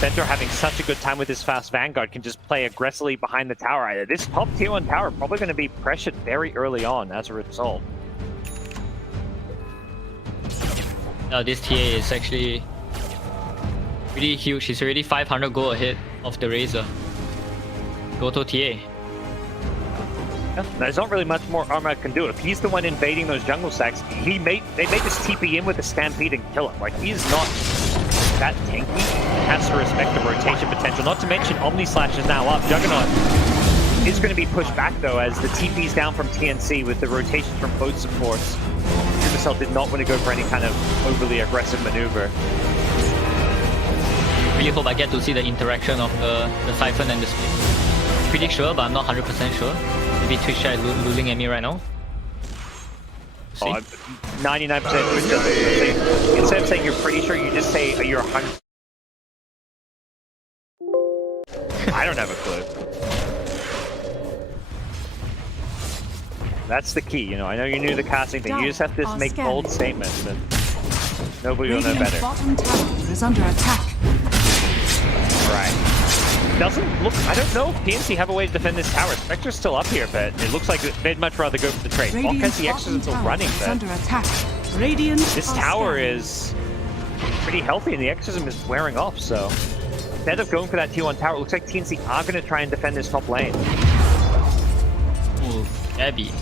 Centaur having such a good time with his fast Vanguard, can just play aggressively behind the tower. This top tier 1 tower probably going to be pressured very early on as a result. Now this TA is actually pretty huge. He's already 500 gold ahead of the Razor. Go to TA. Yeah, there's not really much more Armad can do. If he's the one invading those jungle stacks, they may just TP in with a Stampede and kill him. Like, he's not that tanky. Has to respect the rotation potential. Not to mention Omni Slash is now up. Juggernaut is going to be pushed back though, as the TP's down from TNC with the rotations from both supports. Supercell did not want to go for any kind of overly aggressive maneuver. Really hope I get to see the interaction of the Siphon and the Split. Pretty sure, but I'm not 100% sure. Maybe Twitch chat is losing at me right now. See? 99% Twitch does it. Instead of saying you're pretty sure, you just say you're 100%. I don't have a clue. That's the key, you know. I know you knew the casting thing. You just have to make bold statements, and nobody will know better. Bottom tower is under attack. Right. Doesn't look. I don't know if TNC have a way to defend this tower. Spectre's still up here, but it looks like they'd much rather go for the trade. Falk has the X's still running, but under attack. Radiant this tower is pretty healthy, and the Exorcism is wearing off. So instead of going for that T1 tower, it looks like TNC are going to try and defend this top lane. Ooh, Gabby.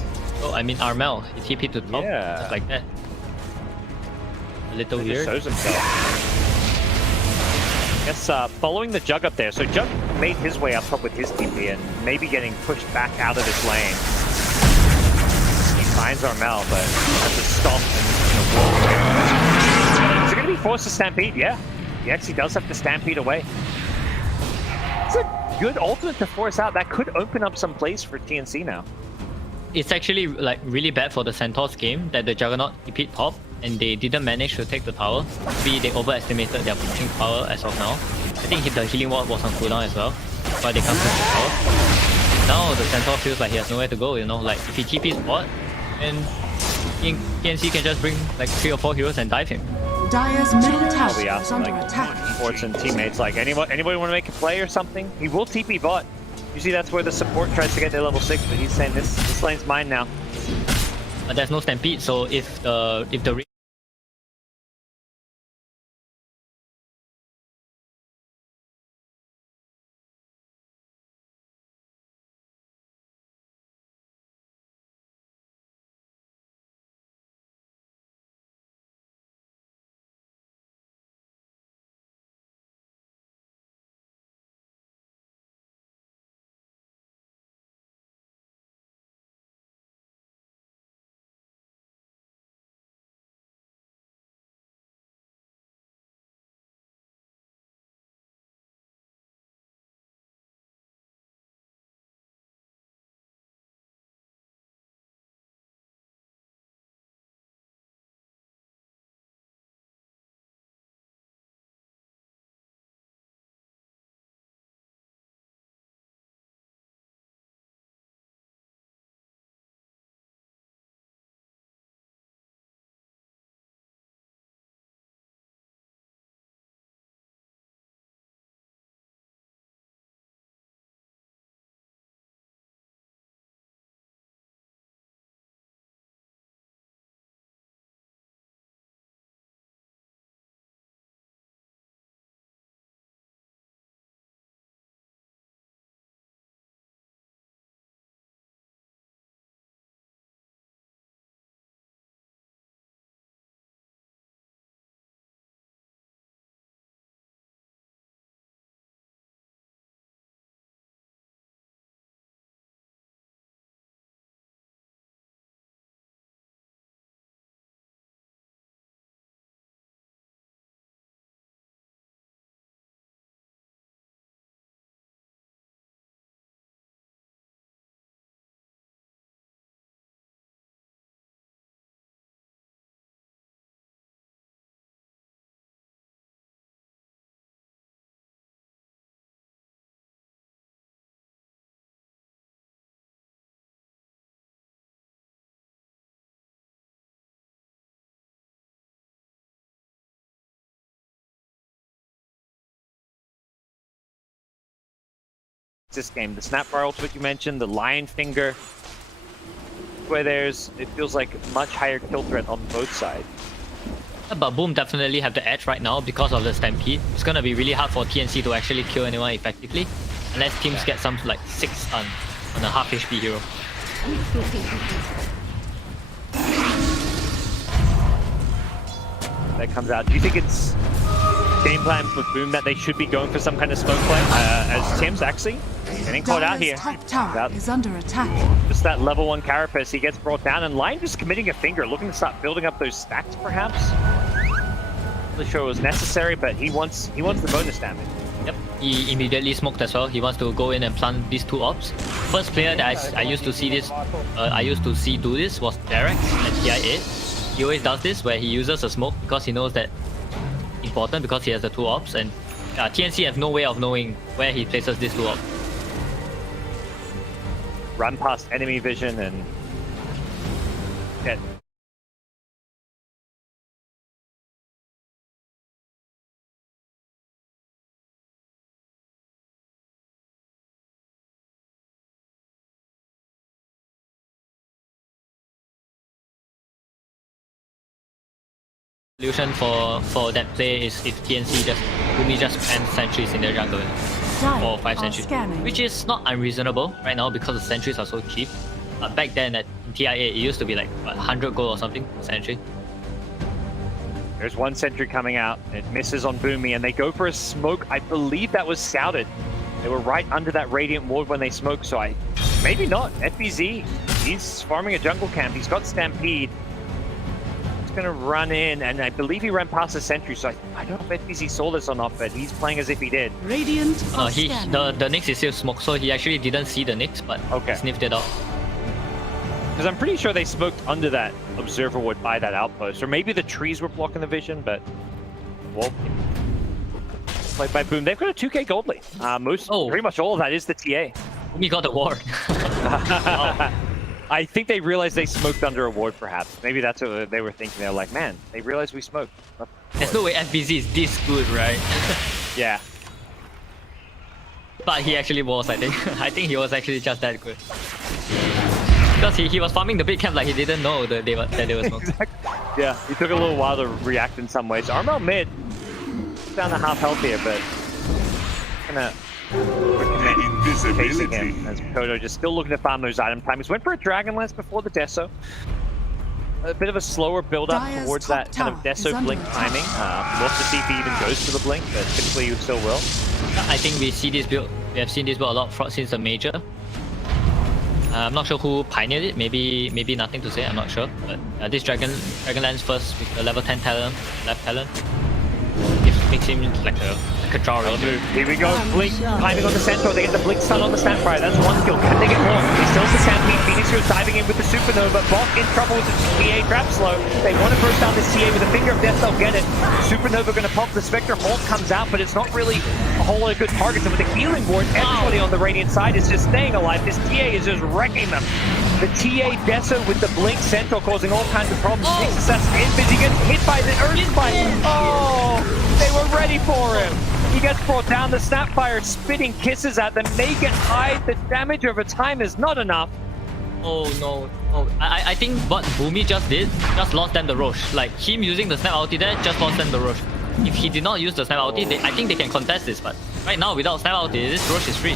Oh, I mean Armel. He TP'd to top. Yeah. Just like that. A little He weird. just shows himself. Yes, following the Jug up there. So Jug made his way up top with his TP and maybe getting pushed back out of this lane. He finds Armel, but has to stop and Is he going to be forced to stampede? Yeah. He actually does have to stampede away. It's a good ultimate to force out. That could open up some plays for TNC now. It's actually like really bad for the Centaurs game that the Juggernaut TP'd top and they didn't manage to take the tower. Maybe they overestimated their pushing power as of now. I think the healing ward was on cooldown as well. That's why they can't push the tower. Now the Centaur feels like he has nowhere to go, you know, like if he TP's bot, and TNC can just bring like 3 or 4 heroes and dive him. Dire's middle tower I'll be is asking under like attack. Esports and teammates, like anybody want to make a play or something? He will TP bot. Usually that's where the support tries to get their level 6, but he's saying this lane's mine now. But there's no stampede, so if the this game, the Snapfire ultimate you mentioned, the Lion Finger, where it feels like much higher kill threat on both sides. But Boom definitely have the edge right now because of the Stampede. It's gonna be really hard for TNC to actually kill anyone effectively, unless teams get some like 6 stun on a half HP hero. That comes out. Do you think it's game plan with Boom that they should be going for some kind of smoke play. As Tim's actually getting caught out here. Dyer's top tower is under attack. Just that level 1 carapace, he gets brought down, and Lion just committing a finger, looking to start building up those stacks perhaps. Not really sure it was necessary, but he wants the bonus damage. Yep, he immediately smoked as well. He wants to go in and plant these 2 ops. First player that I used to see this, do this was Derek at TIA. He always does this where he uses a smoke because he knows that important because he has the 2 ops, and TNC have no way of knowing where he places these 2 ops. Run past enemy vision and get. Solution for that play is if TNC just pans sentries in their jungle. 4 or 5 sentries, which is not unreasonable right now because the sentries are so cheap. Back then at TIA it used to be like what, 100 gold or something per sentry. There's 1 sentry coming out. It misses on Boomy, and they go for a smoke. I believe that was scouted. They were right under that Radiant ward when they smoked, so maybe not. FBZ, he's farming a jungle camp. He's got Stampede. Gonna run in, and I believe he ran past the sentry, so I don't know if FBZ saw this or not, but he's playing as if he did. Radiant. The Nyx is still smoked, so he actually didn't see the Nyx, but sniffed it out. Because I'm pretty sure they smoked under that observer wood by that outpost, or maybe the trees were blocking the vision, but well, played by Boom. They've got a 2k gold lead. Pretty much all of that is the TA. We got the ward. Wow. I think they realized they smoked under a ward, perhaps. Maybe that's what they were thinking. They're like, man, they realized we smoked. There's no way FBZ is this good, right? Yeah. But he actually was, I think. I think he was actually just that good. Because he was farming the big camp like he didn't know that they were smoked. Exactly. Yeah, he took a little while to react in some ways. Armel mid, down to half health here, but gonna chasing him as Kodo just still looking to farm those item timings. Went for a Dragon Lance before the Deso. A bit of a slower build up towards that kind of Deso blink timing. We'll have to see if he even goes for the blink, but typically you still will. I think we see this build. We have seen this build a lot since the major. I'm not sure who pioneered it. Maybe nothing to say. I'm not sure. But this Dragon Lance first with a level 10 talent, left talent, it makes him like a draw. Here we go. Blink timing on the Centaur. They get the blink stun on the Snapfire. That's 1 kill. Can they get more? He still has the Stampede. Phoenix goes diving in with the Supernova. Bot in trouble with the TA trap slow. They want to burst down this TA with a finger of death. They'll get it. Supernova going to pop. The Spectre Hawk comes out, but it's not really a whole lot of good targets. And with the healing ward, everybody on the Radiant side is just staying alive. This TA is just wrecking them. The TA Deso with the blink Centaur causing all kinds of problems. Takes assassin in, but he gets hit by the Earth Spike. Oh, they were ready for him. He gets brought down. The Snapfire spitting kisses at them. Make it hide. The damage over time is not enough. Oh no. Oh, I think what Boomy just did, just lost them the Roche. Like him using the Snap ulti there, just lost them the Roche. If he did not use the Snap ulti, I think they can contest this, but right now without Snap ulti, this Roche is free.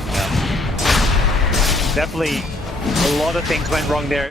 Definitely a lot of things went wrong there.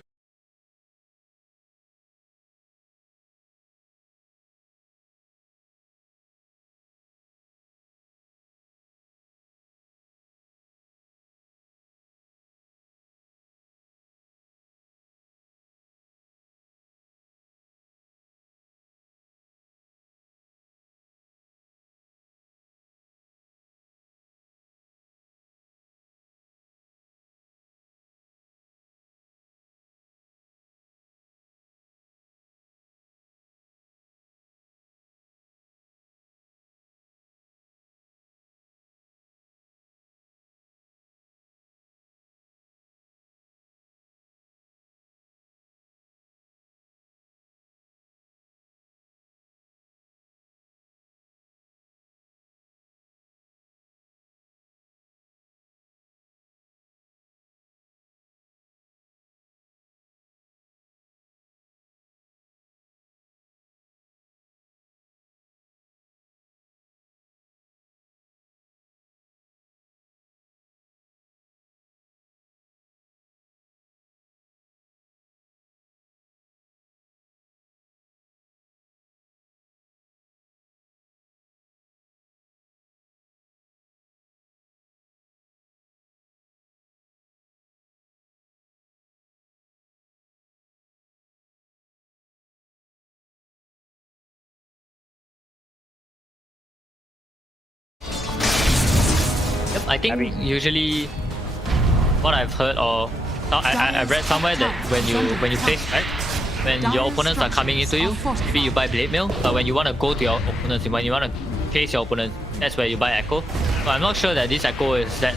I think usually what I've heard or I read somewhere that when you play spec, when your opponents are coming into you, maybe you buy Blade Mail, but when you want to go to your opponents, when you want to chase your opponent, that's where you buy Echo. So I'm not sure that this Echo is that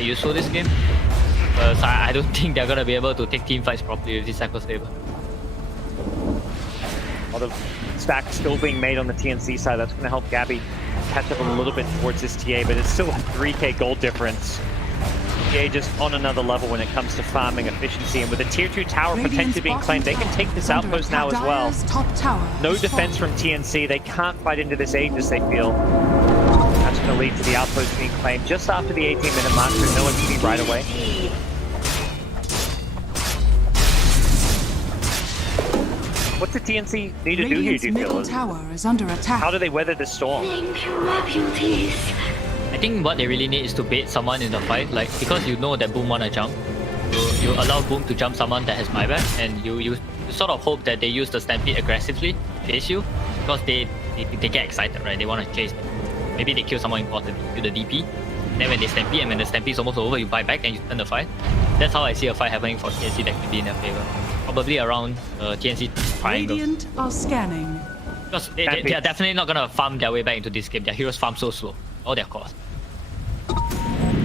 useful this game. Because I don't think they're gonna be able to take team fights properly with this Echo Saber. A lot of stacks still being made on the TNC side. That's gonna help Gabby catch up a little bit towards this TA, but it's still a 3k gold difference. TA just on another level when it comes to farming efficiency, and with a tier 2 tower potentially being claimed, they can take this outpost now as well. No defense from TNC, they can't fight into this Aegis, they feel. That's going to lead to the outpost being claimed just after the 18-minute mark, so no MP right away. What's the TNC need to do here, do you feel? Tower is under attack. How do they weather the storm? I think what they really need is to bait someone in the fight, like because you know that Boom wanna jump, you allow Boom to jump someone that has buyback, and you sort of hope that they use the Stampede aggressively to chase you, because they get excited, right? They want to chase. Maybe they kill someone important, kill the DP. Then when they Stampede, and when the Stampede is almost over, you buy back and you turn the fight. That's how I see a fight happening for TNC that could be in their favor. Probably around TNC triangle. Radiant are scanning. Because they are definitely not gonna farm their way back into this game. Their heroes farm so slow. All their costs.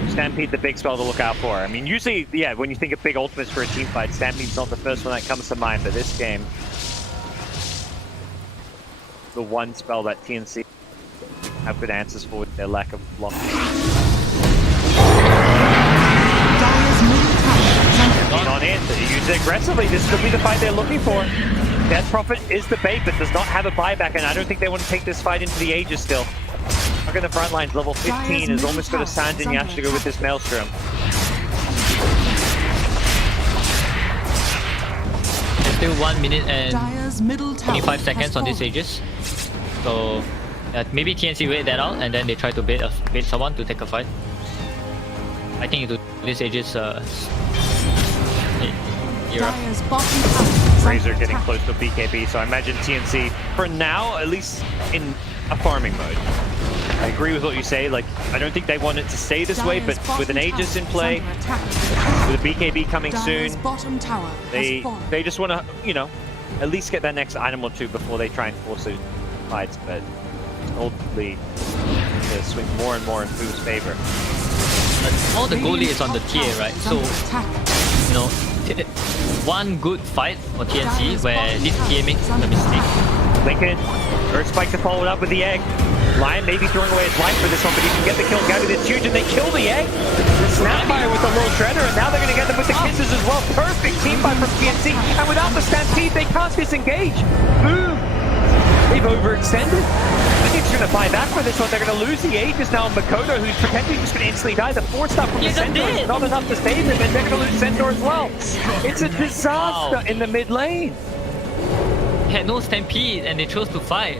Stampede, the big spell to look out for. I mean, usually, yeah, when you think of big ultimates for a team fight, Stampede's not the first one that comes to mind, but this game, the one spell that TNC have good answers for with their lack of block. On in, they use it aggressively. This could be the fight they're looking for. Death Prophet is the bait, but does not have a buyback, and I don't think they want to take this fight into the Aegis still. Look at the front lines, level 15 has almost got a Sand and Yash to go with this Maelstrom. There's still 1 minute and 25 seconds on this Aegis. So maybe TNC wait that out and then they try to bait someone to take a fight. I think this Aegis era. Razor getting close to BKB, so I imagine TNC, for now, at least in a farming mode. I agree with what you say, like, I don't think they want it to stay this way, but with an Aegis in play, with a BKB coming soon, they just want to, you know, at least get that next item or two before they try and force those fights, but ultimately, to swing more and more in Fu's favor. All the goalie is on the tier, right? So, you know, one good fight for TNC where this tier makes a mistake. Lincoln, Earth Spike to follow it up with the egg. Lion maybe throwing away his life for this one, but he can get the kill. Gabby, that's huge, and they kill the egg. Snapfire with the little shredder, and now they're going to get them with the kisses as well. Perfect team fight from TNC, and without the Stampede, they can't disengage. Boom! They've overextended. I think they're going to buy back for this one. They're going to lose the Aegis now on Makoto, who's potentially just going to instantly die. The 4-star from the Centaur is not enough to save him, and they're going to lose Centaur as well. It's a disaster in the mid lane. They had no Stampede, and they chose to fight.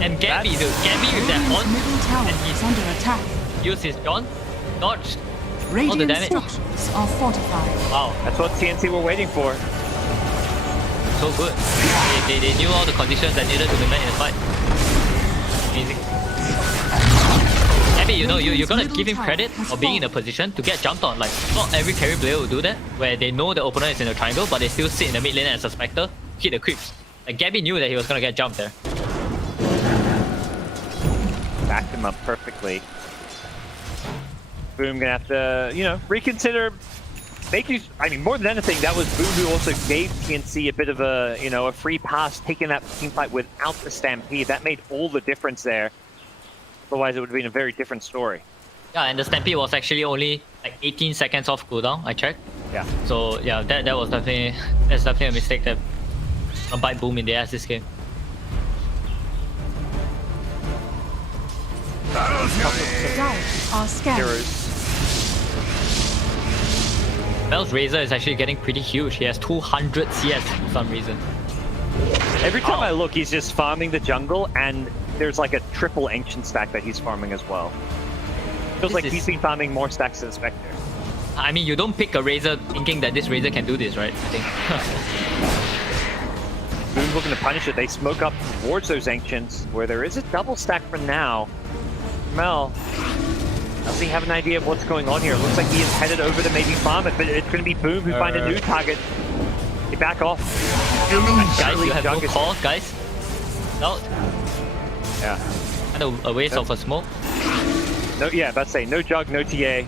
And Gabby, dude, Gabby with that on, and he's under attack. Used his John, dodged all the damage. Are fortified. Wow, that's what TNC were waiting for. So good. They knew all the conditions that needed to be met in the fight. Amazing. Gabby, you know, you're gonna give him credit for being in a position to get jumped on. Like, not every carry player will do that, where they know the opponent is in a triangle, but they still sit in the mid lane as a Spectre, hit the creeps. Like, Gabby knew that he was gonna get jumped there. Backed him up perfectly. Boom gonna have to, you know, reconsider making. I mean, more than anything, that was Boom who also gave TNC a bit of a, you know, a free pass, taking that team fight without the Stampede. That made all the difference there. Otherwise, it would have been a very different story. Yeah, and the Stampede was actually only like 18 seconds off cooldown. I checked. Yeah. So yeah, that was definitely a mistake that bite Boom in the ass this game. Heroes. Mel's Razor is actually getting pretty huge. He has 200 CS for some reason. Every time I look, he's just farming the jungle, and there's like a triple Ancient stack that he's farming as well. Feels like he's been farming more stacks than Spectre. I mean, you don't pick a Razor thinking that this Razor can do this, right? I think. Boom's looking to punish it. They smoke up towards those Ancients, where there is a double stack for now. Mel Does he have an idea of what's going on here? It looks like he is headed over to maybe farm it, but it's going to be Boom who find a new target. They back off. Guys, you have no call, guys. No. Yeah. And a waste of a smoke. No, yeah, about to say, no Jug, no TA.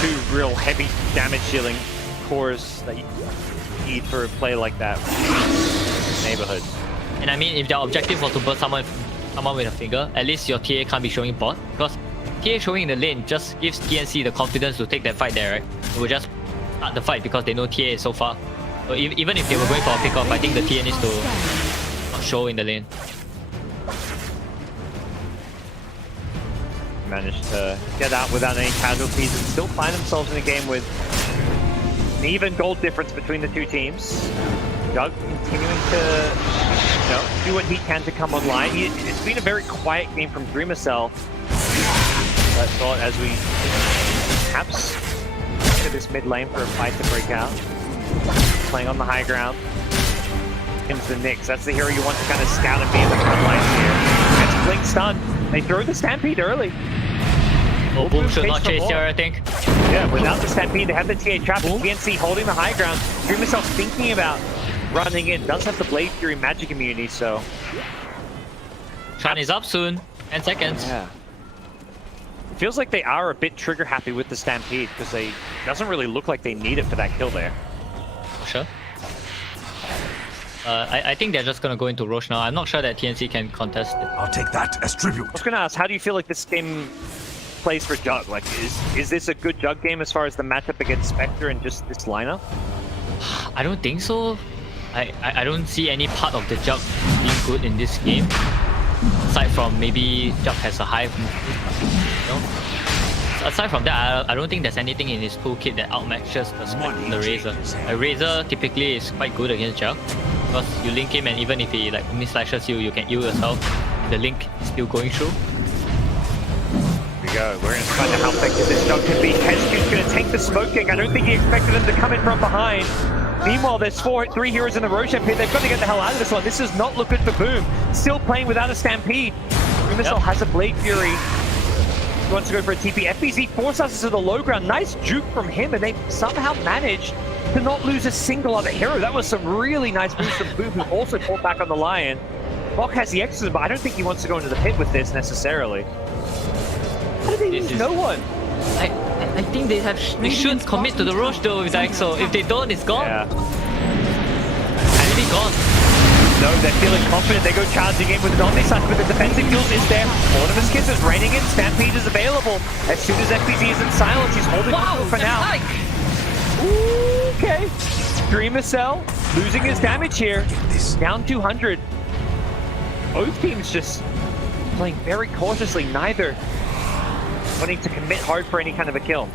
Two real heavy damage dealing cores that you need for a play like that. Neighborhood. And I mean, if their objective was to burst someone with a finger, at least your TA can't be showing bot. Because TA showing in the lane just gives TNC the confidence to take that fight there, right? They will just start the fight because they know TA is so far. So even if they were going for a pick-off, I think the TA needs to not show in the lane. Managed to get out without any casualties and still find themselves in a game with an even gold difference between the two teams. Doug continuing to do what he can to come online. It's been a very quiet game from Dreamacell. I thought as we perhaps to this mid lane for a fight to break out. Playing on the high ground. Into the Nyx. That's the hero you want to kind of scout and be in the front line here. That's Blink stun. They throw the Stampede early. Oh, Boom should not chase here, I think. Yeah, without the Stampede, they have the TA trap. TNC holding the high ground. Dreamacell thinking about running in. Does have the Blade Fury magic immunity, so... Chan is up soon. 10 seconds. Yeah. It feels like they are a bit trigger happy with the Stampede because they doesn't really look like they need it for that kill there. Sure. I think they're just gonna go into Roche now. I'm not sure that TNC can contest it. I'll take that as tribute. I was gonna ask, how do you feel like this game plays for Jug? Like, is this a good Jug game as far as the matchup against Spectre and just this lineup? I don't think so. I don't see any part of the Jug being good in this game. Aside from maybe Jug has a high aside from that, I don't think there's anything in his toolkit that outmatches the Razor. A Razor typically is quite good against Jug because you link him and even if he like mid-slashes you, you can heal yourself. The link is still going through. Here we go. We're going to find out how effective this Jug can be. Hesku's going to take the smoke kick. I don't think he expected him to come in from behind. Meanwhile, there's three heroes in the Roshan pit. They've got to get the hell out of this one. This does not look good for Boom. Still playing without a Stampede. Dreamacell has a Blade Fury. He wants to go for a TP. FBZ forces us to the low ground. Nice juke from him, and they somehow managed to not lose a single other hero. That was some really nice moves from Boom, who also pulled back on the Lion. Bok has the Exorcism, but I don't think he wants to go into the pit with this necessarily. How did they lose no one? I think they should commit to the Roche though with the Exo. If they don't, it's gone. Yeah. It's really gone. No, they're feeling confident. They go charging in with an Omnislash, but the defensive kills is there. Ornamentus Kiss is raining in. Stampede is available. As soon as FBZ is in silence, he's holding on for now. Okay. Dreamacell losing his damage here. Down 200. Both teams just playing very cautiously. Neither wanting to commit hard for any kind of a kill.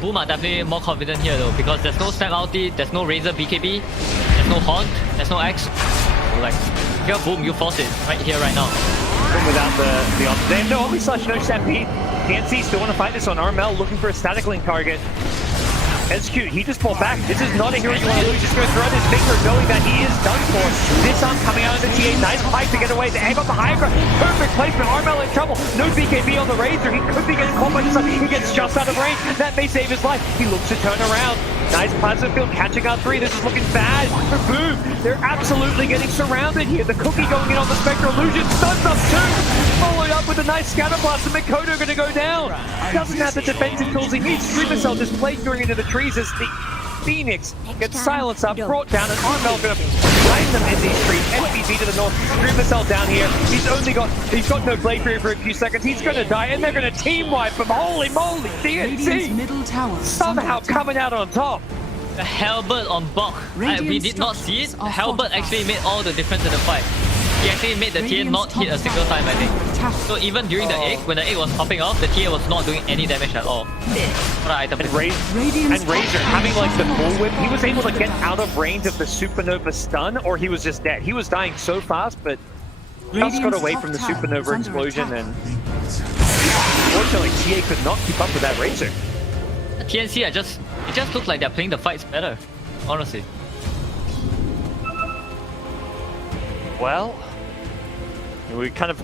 Boom are definitely more confident here though because there's no Snap ulti, there's no Razor BKB, there's no Haunt, there's no X. Like, here, Boom, you force it right here, right now. Boom without the option. They have no Omnislash, no Stampede. TNC still want to fight this on Armel, looking for a static link target. Execute, he just pulled back. This is not a hero you want to lose. Just going to throw his finger, knowing that he is done for. This arm coming out of the TA. Nice fight to get away. The egg on the high ground. Perfect placement. Armel in trouble. No BKB on the Razor. He could be getting caught by this. He gets just out of range. That may save his life. He looks to turn around. Nice plasma field catching out 3. This is looking bad for Boom. They're absolutely getting surrounded here. The cookie going in on the Spectre Illusion. Stuns up 2. Followed up with a nice scatter blast. And Mikoto going to go down. Doesn't have the defensive tools he needs. Dreamacell just played during into the trees as the Phoenix gets silenced up, brought down, and Armel going to find them in these trees. FBZ to the north. Dreamacell down here. He's got no Blade Fury for a few seconds. He's going to die, and they're going to team wipe him. Holy moly, TNC somehow coming out on top. The Halberd on Bok. We did not see it. Halberd actually made all the difference in the fight. He actually made the TA not hit a single time, I think. So even during the egg, when the egg was popping off, the TA was not doing any damage at all. And Razor having like the bullwhip, he was able to get out of range of the Supernova stun, or he was just dead. He was dying so fast, but just got away from the Supernova explosion, and unfortunately TA could not keep up with that Razor. TNC, it just looks like they're playing the fights better, honestly. Well, we kind of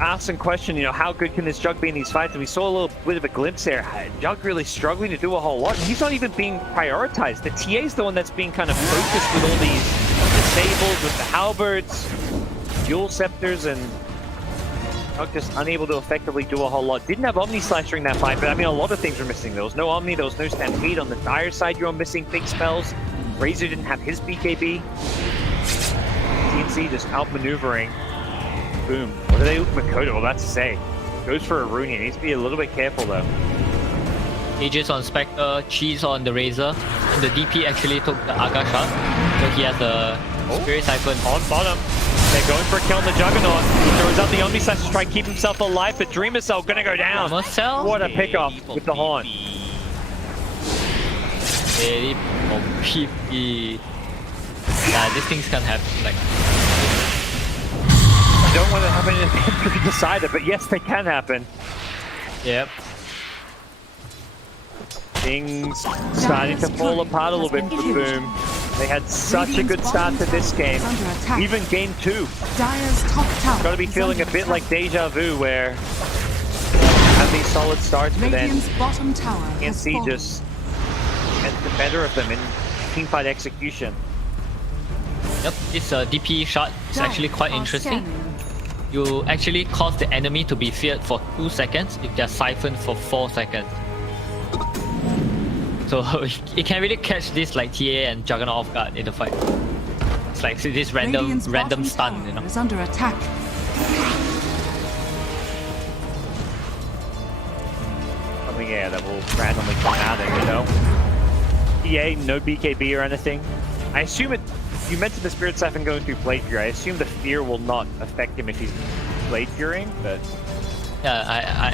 asked and questioned, you know, how good can this Jug be in these fights? And we saw a little bit of a glimpse there. Jug really struggling to do a whole lot. And he's not even being prioritized. The TA is the one that's being kind of focused with all these disables, with the halberds, dual scepters, and Jug just unable to effectively do a whole lot. Didn't have Omni Slash during that fight, but I mean, a lot of things were missing. There was no Omni, there was no Stampede. On the Dire side, you were missing big spells. Razor didn't have his BKB. TNC just outmaneuvering. Boom. What are they with Makoto? Well, that's to say. Goes for a Rooney. Needs to be a little bit careful though. Aegis on Spectre, Cheese on the Razor, and the DP actually took the Aga shot, so he has the Spirit Siphon on bottom. They're going for a kill on the Juggernaut. He throws out the Omni Slash to try and keep himself alive, but Dreamer Cell gonna go down. What a pickoff with the Horn. Very completely. Yeah, these things can happen. Like, I don't want to happen in the decider, but yes, they can happen. Yep. Things starting to fall apart a little bit for Boom. They had such a good start to this game. Even game 2. Got to be feeling a bit like deja vu where have these solid starts, but then TNC just gets the better of them in teamfight execution. Yep, this DP shot is actually quite interesting. You actually cause the enemy to be feared for 2 seconds if they're siphoned for 4 seconds. So it can really catch this like TA and Juggernaut off guard in the fight. It's like this random stun, you know. Is under attack. Something that will randomly come at it, you know. TA, no BKB or anything. I assume it. You mentioned the Spirit Siphon going through Blade Fury. I assume the fear will not affect him if he's Blade Furying, but yeah,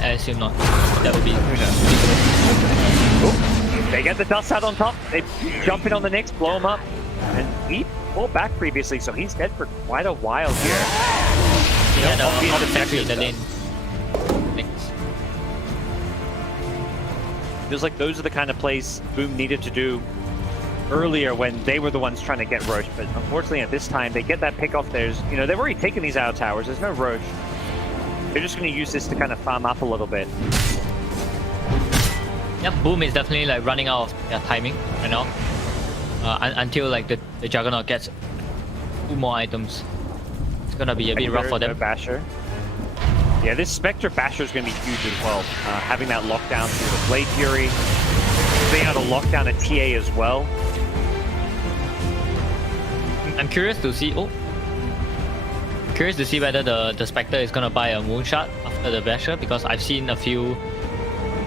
I assume not. That would be. Who knows? They get the dust out on top. They jump in on the Nyx, blow him up, and he pulled back previously, so he's dead for quite a while here. He had a factory in the lane. Feels like those are the kind of plays Boom needed to do earlier when they were the ones trying to get Roche, but unfortunately at this time they get that pick off. There's, you know, they've already taken these out towers. There's no Roche. They're just going to use this to kind of farm up a little bit. Yep, Boom is definitely like running out of their timing right now. Until like the Juggernaut gets 2 more items. It's gonna be a bit rough for them. Basher. Yeah, this Spectre Basher is going to be huge as well. Having that lockdown through the Blade Fury, being able to lock down a TA as well. I'm curious to see. Curious to see whether the Spectre is gonna buy a Moonshot after the Basher, because I've seen a few.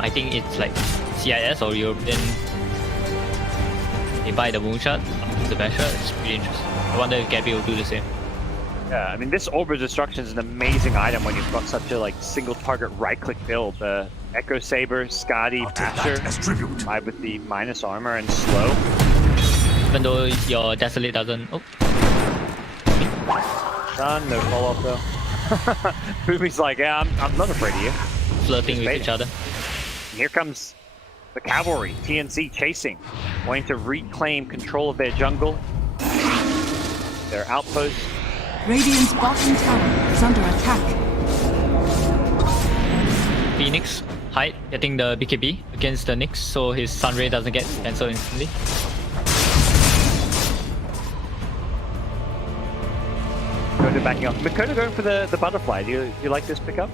I think it's like CIS or European. They buy the Moonshot after the Basher. It's pretty interesting. I wonder if Gabby will do the same. Yeah, I mean, this Orb of Destruction is an amazing item when you've got such a like single target right-click build. The Echo Saber, Skadi, Basher, combined with the minus armor and slow. Even though your Desolate doesn't. Done, no follow-up though. Boomy's like, yeah, I'm not afraid of you. Flirting with each other. Here comes the cavalry, TNC chasing, wanting to reclaim control of their jungle, their outpost. Radiant's bottom tower is under attack. Phoenix, Hyde getting the BKB against the Nyx, so his Sunray doesn't get cancelled instantly. Makoto backing up. Makoto going for the butterfly. Do you like this pickup?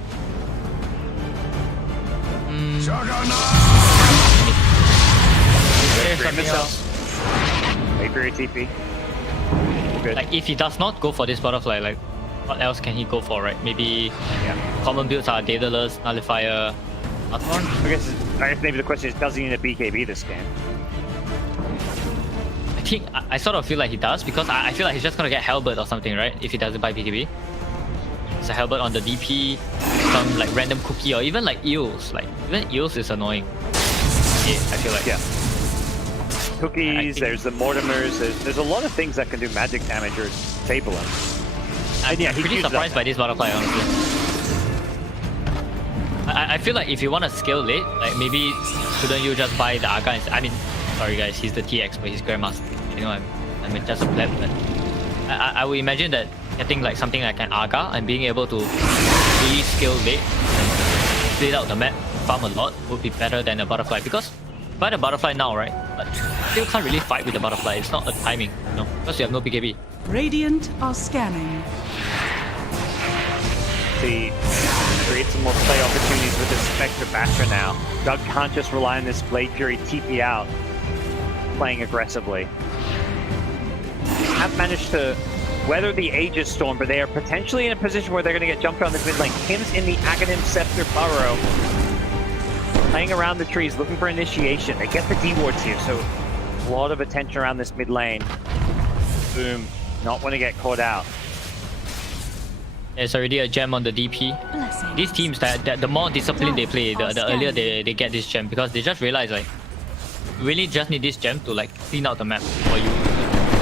Maybe TP. Good. Like if he does not go for this butterfly, like what else can he go for, right? Maybe common builds are Daedalus, Nullifier, Bloodthorn? I guess maybe the question is, does he need a BKB this game? I think I sort of feel like he does, because I feel like he's just gonna get Halberd or something, right? If he doesn't buy BKB. It's a Halberd on the DP, some like random cookie, or even like Eels. Like even Eels is annoying. I feel like. Yeah. Cookies, there's the Mortimers, there's a lot of things that can do magic damage or table him. I'm pretty surprised by this butterfly, honestly. I feel like if you want to scale late, like maybe shouldn't you just buy the Arca instead? I mean, sorry guys, he's the TX, but he's Grandmaster. You know, I'm just a pleb, but I would imagine that getting like something like an Aga and being able to really scale late and split out the map, farm a lot would be better than a butterfly, because by the butterfly now, right? But still can't really fight with the butterfly. It's not a timing, you know, because you have no BKB. Radiant are scanning. See, create some more play opportunities with this Spectre Basher now. Doug can't just rely on this Blade Fury TP out, playing aggressively. Have managed to weather the Aegis Storm, but they are potentially in a position where they're going to get jumped around this mid lane. Kim's in the Aghanim Scepter burrow, playing around the trees, looking for initiation. They get the D-wards here, so a lot of attention around this mid lane. Boom, not want to get caught out. There's already a gem on the DP. These teams, the more disciplined they play, the earlier they get this gem, because they just realize like, you really just need this gem to like clean out the map for you.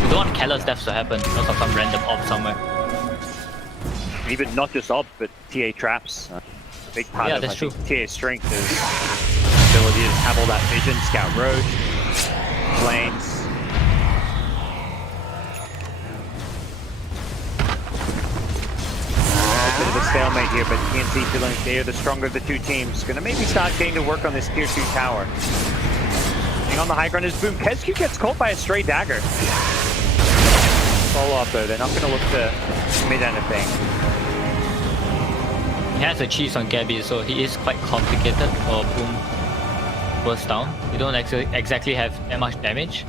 You don't want careless deaths to happen because of some random op somewhere. Even not just op, but TA traps. Big part of TA's strength is the ability to have all that vision, scout road, lanes. A bit of a stalemate here, but TNC feeling like they are the stronger of the two teams. Gonna maybe start getting to work on this tier 2 tower. Hang on the high ground is Boom. Kesku gets caught by a stray dagger. Follow up though, they're not gonna look to commit anything. He has a cheese on Gabby, so he is quite complicated for Boom burst down. You don't exactly have that much damage.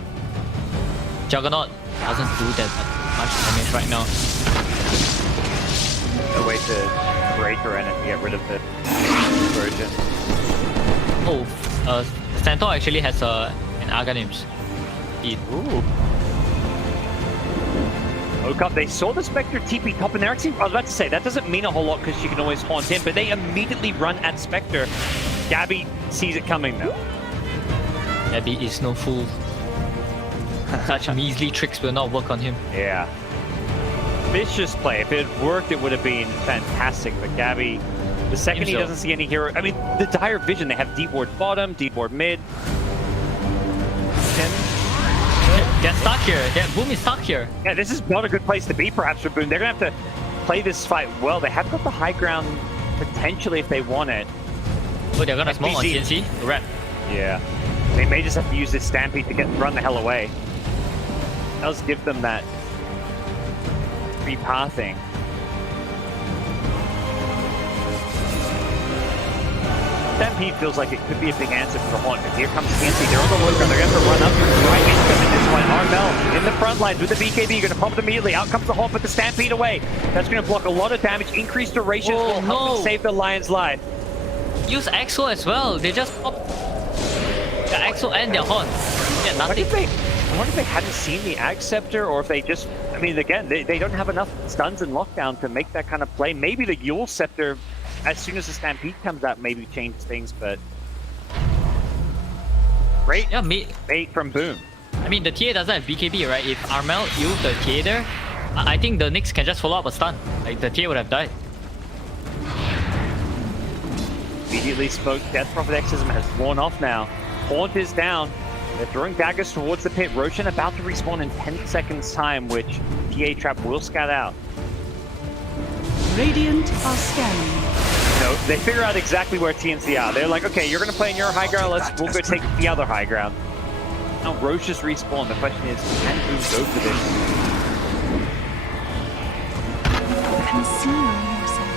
Juggernaut doesn't do that much damage right now. No way to break her and get rid of the version. Oh, Centaur actually has an Aghanim's. Ooh. Woke up, they saw the Spectre TP top, and they're actually, I was about to say, that doesn't mean a whole lot because she can always haunt him, but they immediately run at Spectre. Gabby sees it coming though. Gabby is no fool. Such measly tricks will not work on him. Yeah. Vicious play. If it had worked, it would have been fantastic, but Gabby, the second he doesn't see any hero, I mean, the dire vision, they have deep ward bottom, deep ward mid. Get stuck here. Boom is stuck here. Yeah, this is not a good place to be, perhaps, for Boom. They're going to have to play this fight well. They have got the high ground, potentially, if they want it. Oh, they're going to smoke on TNC? Rep. Yeah. They may just have to use this Stampede to run the hell away. That does give them that free pathing. Stampede feels like it could be a big answer for the Haunt, but here comes TNC. They're on the low ground. They're going to have to run up right into them at this point. Armel in the front lines with the BKB. Going to pop it immediately. Out comes the Haunt, but the Stampede away. That's going to block a lot of damage. Increased duration will help them save the Lion's life. Use Exo as well. They just pop the Exo and their Haunt. Yeah, nothing. I wonder if they hadn't seen the Ag Scepter, or if they just, I mean, again, they don't have enough stuns and lockdown to make that kind of play. Maybe the Yule Scepter, as soon as the Stampede comes out, maybe changes things, but great bait from Boom. I mean, the TA doesn't have BKB, right? If Armel used the TA there, I think the Nyx can just follow up a stun. Like, the TA would have died. Immediately spoke. Death Prophet Exorcism has worn off now. Haunt is down. They're throwing daggers towards the pit. Roshan about to respawn in 10 seconds time, which TA Trap will scout out. Radiant are scanning. No, they figure out exactly where TNC are. They're like, okay, you're going to play in your high ground, we'll go take the other high ground. Now Roche just respawned. The question is, can Boom go for this? Conceal yourselves.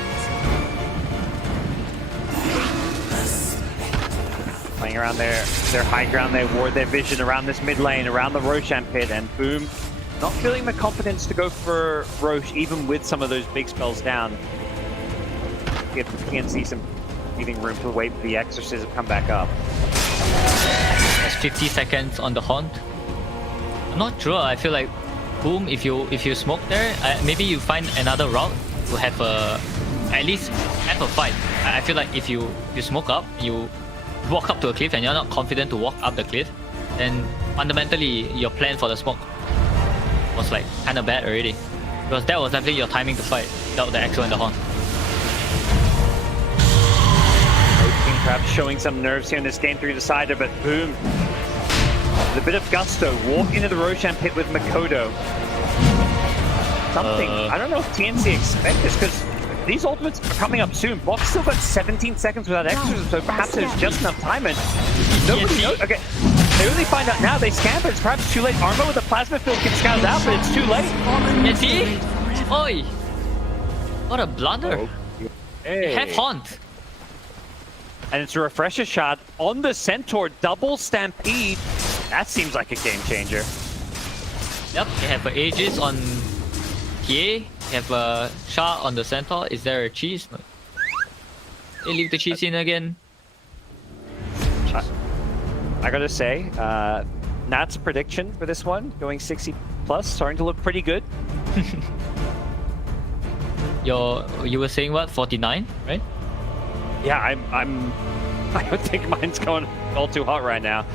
Playing around their high ground, they ward their vision around this mid lane, around the Roshan pit, and Boom not feeling the confidence to go for Roche, even with some of those big spells down. Give TNC some breathing room to wait for the Exorcism to come back up. There's 50 seconds on the Haunt. I'm not sure. I feel like Boom, if you smoke there, maybe you find another route to have at least have a fight. I feel like if you smoke up, you walk up to a cliff and you're not confident to walk up the cliff, then fundamentally your plan for the smoke was like kind of bad already, because that was definitely your timing to fight without the Exo and the Haunt. Perhaps showing some nerves here in this game 3 decider, but Boom, with a bit of gusto, walk into the Roshan pit with Makoto. something. I don't know if TNC expect this, because these ultimates are coming up soon. Bot's still got 17 seconds without extras, so perhaps there's just enough time, and nobody knows. Okay, they really find out now. They scan, but it's perhaps too late. Armo with the plasma field can scout it out, but it's too late. TNC? Oi! What a blunder. Hey. Have haunt. And it's a refresher shot on the Centaur, double stampede. That seems like a game changer. Yep, they have an Aegis on TA, they have a shot on the Centaur. Is there a cheese? No. They leave the cheese in again. I gotta say, Nat's prediction for this one, going 60 plus, starting to look pretty good. You were saying what? 49, right? Yeah, I don't think mine's going all too hot right now.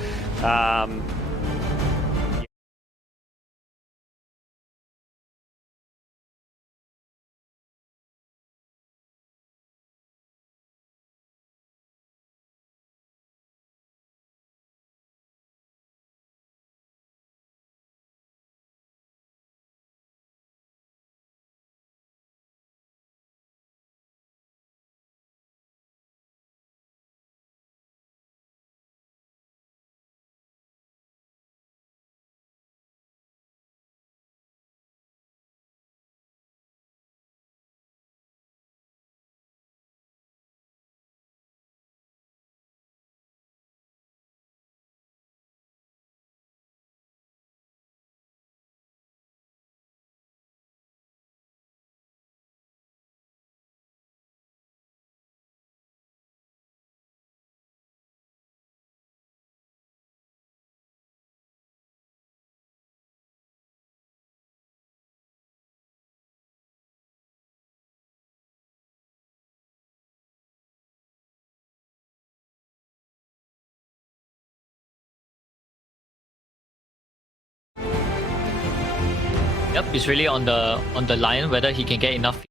Yep, it's really on the line whether he can get enough.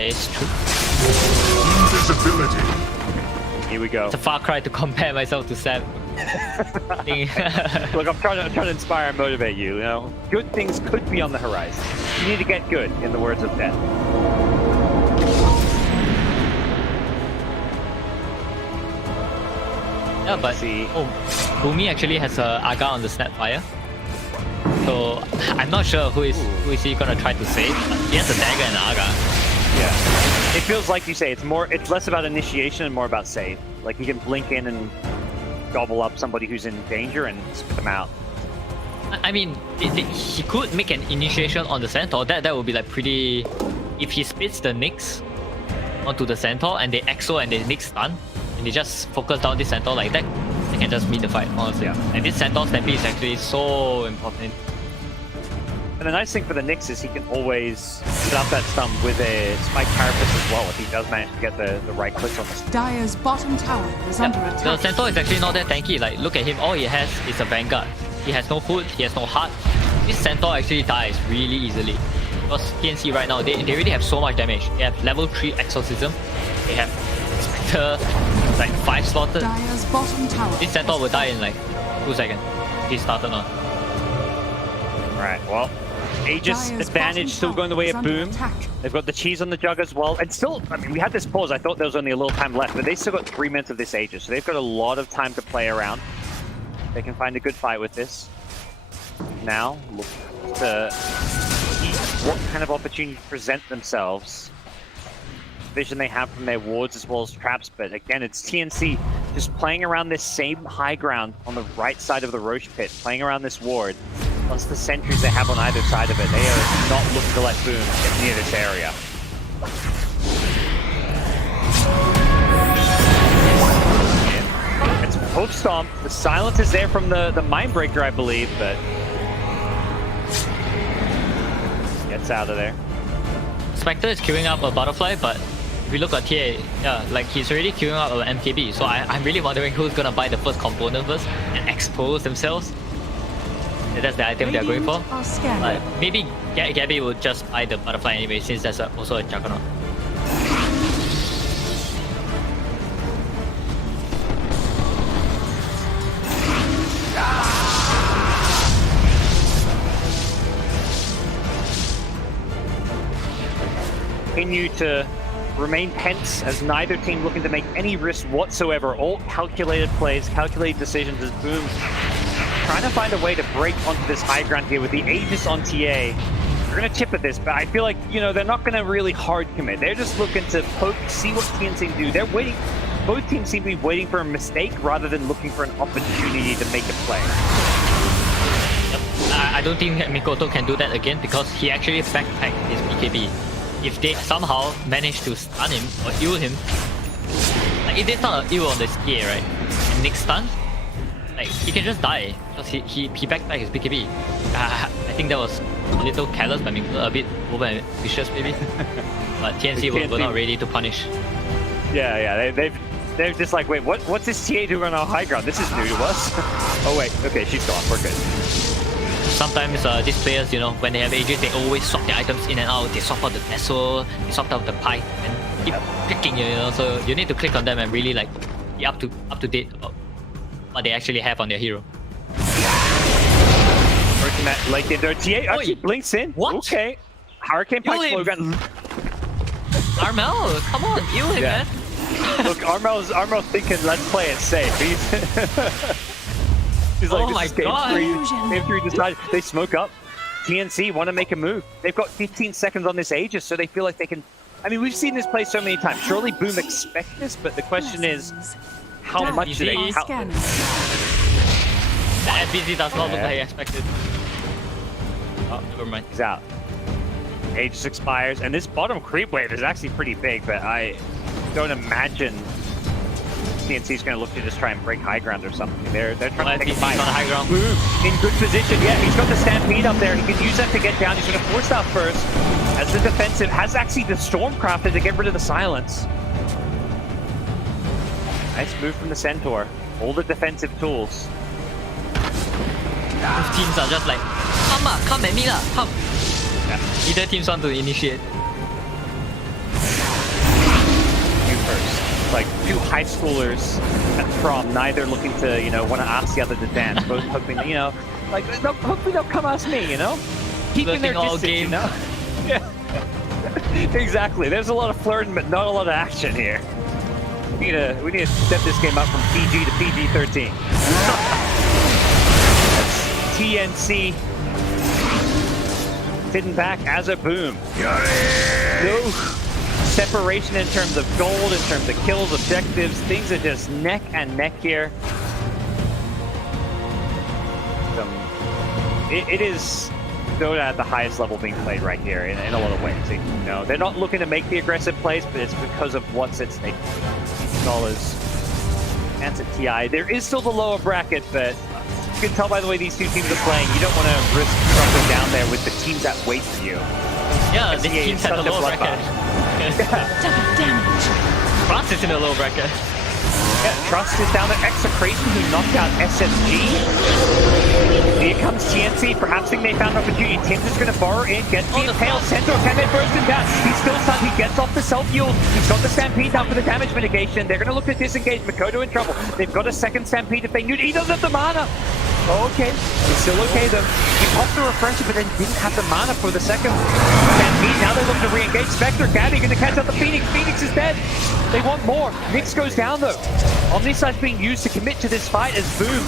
It's true. Invisibility. Here we go. It's a far cry to compare myself to Sam. Look, I'm trying to inspire and motivate you. You know, good things could be on the horizon. You need to get good, in the words of Death. Yeah, but Boomy actually has a Aga on the Snapfire. So I'm not sure who is he gonna try to save. He has a dagger and an Aga. Yeah. It feels like you say it's less about initiation and more about save. Like he can blink in and gobble up somebody who's in danger and spit them out. I mean, he could make an initiation on the Centaur. That would be like pretty. If he spits the Nyx onto the Centaur and they exo and they Nyx stun, and they just focus down this Centaur like that, they can just meet the fight, honestly. Yeah. And this Centaur Stampede is actually so important. And the nice thing for the Nyx is he can always set up that stun with a Spike Carapace as well if he does manage to get the right clicks on this. Dire's bottom tower is under attack. The Centaur is actually not that tanky. Like, look at him. All he has is a Vanguard. He has no food. He has no heart. This Centaur actually dies really easily. Because TNC right now, they already have so much damage. They have level 3 Exorcism. They have Spectre, like 5 slotted. Dire's bottom tower. This Centaur will die in like 2 seconds. He started on. Alright, well, Aegis advantage still going the way of Boom. They've got the cheese on the jug as well. And still, I mean, we had this pause. I thought there was only a little time left, but they still got 3 minutes of this Aegis. So they've got a lot of time to play around. They can find a good fight with this. Now, look to what kind of opportunities present themselves. Vision they have from their wards as well as traps, but again, it's TNC just playing around this same high ground on the right side of the Roche pit, playing around this ward. Plus the sentries they have on either side of it, they are not looking to let Boom get near this area. It's Poke Stomp. The silence is there from the Mindbreaker, I believe, but gets out of there. Spectre is queuing up a Butterfly, but if we look at TA, yeah, like he's already queuing up an MKB, so I'm really wondering who's gonna buy the first component first and expose themselves. Yeah, that's the item they're going for. But maybe Gabby will just buy the Butterfly anyway, since there's also a Juggernaut. Continue to remain tense as neither team looking to make any risk whatsoever. All calculated plays, calculated decisions as Boom trying to find a way to break onto this high ground here with the Aegis on TA. They're going to chip at this, but I feel like, you know, they're not going to really hard commit. They're just looking to poke, see what TNC do. They're waiting. Both teams seem to be waiting for a mistake rather than looking for an opportunity to make a play. I don't think Mikoto can do that again because he actually backpacked his BKB. If they somehow manage to stun him or heal him, like if they stun a heal on the skier, right, and next stun, like he can just die because he backpacked his BKB. I think that was a little careless by Mikoto, a bit over ambitious maybe. But TNC were not ready to punish. Yeah, they're just like, wait, what's this TA doing on our high ground? This is new to us. Oh wait, okay, she's gone. We're good. Sometimes these players, you know, when they have Aegis, they always swap their items in and out. They swap out the vessel, they swap out the pipe, and keep clicking, you know. So you need to click on them and really like be up to date about what they actually have on their hero. Working that like into TA actually blinks in. What? Okay, Hurricane Pike flow gun. Armel, come on, heal him, man. Look, Armel's thinking, let's play it safe. He's like, oh my god! Game 3 decided they smoke up. TNC want to make a move. They've got 15 seconds on this Aegis, so they feel like they can. I mean, we've seen this play so many times. Surely Boom expect this, but the question is, how much do they? The FBZ does not look like he expected. Oh, never mind. He's out. Aegis expires, and this bottom creep wave is actually pretty big, but I don't imagine TNC's going to look to just try and break high ground or something. They're trying to take a fight. On high ground. Boom in good position. Yeah, he's got the Stampede up there. He can use that to get down. He's going to force that first. As the defensive has actually the Stormcrafted to get rid of the silence. Nice move from the Centaur. All the defensive tools. Both teams are just like, come at me lah, come. Yeah. Either teams want to initiate. You first. Like two high schoolers at prom, neither looking to, you know, want to ask the other to dance, both hoping, you know, like, no, hopefully they'll come ask me, you know? Keeping their distance, game. you know? Yeah. Exactly. There's a lot of flirting, but not a lot of action here. We need to step this game up from PG to PG-13. That's TNC sitting back as a Boom. No separation in terms of gold, in terms of kills, objectives. Things are just neck and neck here. It is Dota at the highest level being played right here in a lot of ways. You know, they're not looking to make the aggressive plays, but it's because of what's at stake. Dollars. That's a TI. There is still the lower bracket, but you can tell by the way these two teams are playing, you don't want to risk dropping down there with the teams that wait for you. Yeah, the teams have the lower bracket. Trust is in the lower bracket. Yeah, Trust is down there. Execration who knocked out SSG. Here comes TNC. Perhaps think they found an opportunity. Tim's is going to borrow in, gets the impale. Centaur can they burst him down? He's still stunned. He gets off the self-heal. He's got the Stampede down for the damage mitigation. They're going to look to disengage. Mikoto in trouble. They've got a second Stampede if they need. He doesn't have the mana. Okay, he's still okay though. He popped the refresher, but then didn't have the mana for the second Stampede. Now they're looking to re-engage. Spectre, Gabby going to catch up the Phoenix. Phoenix is dead. They want more. Nyx goes down though. Omnisside's being used to commit to this fight as Boom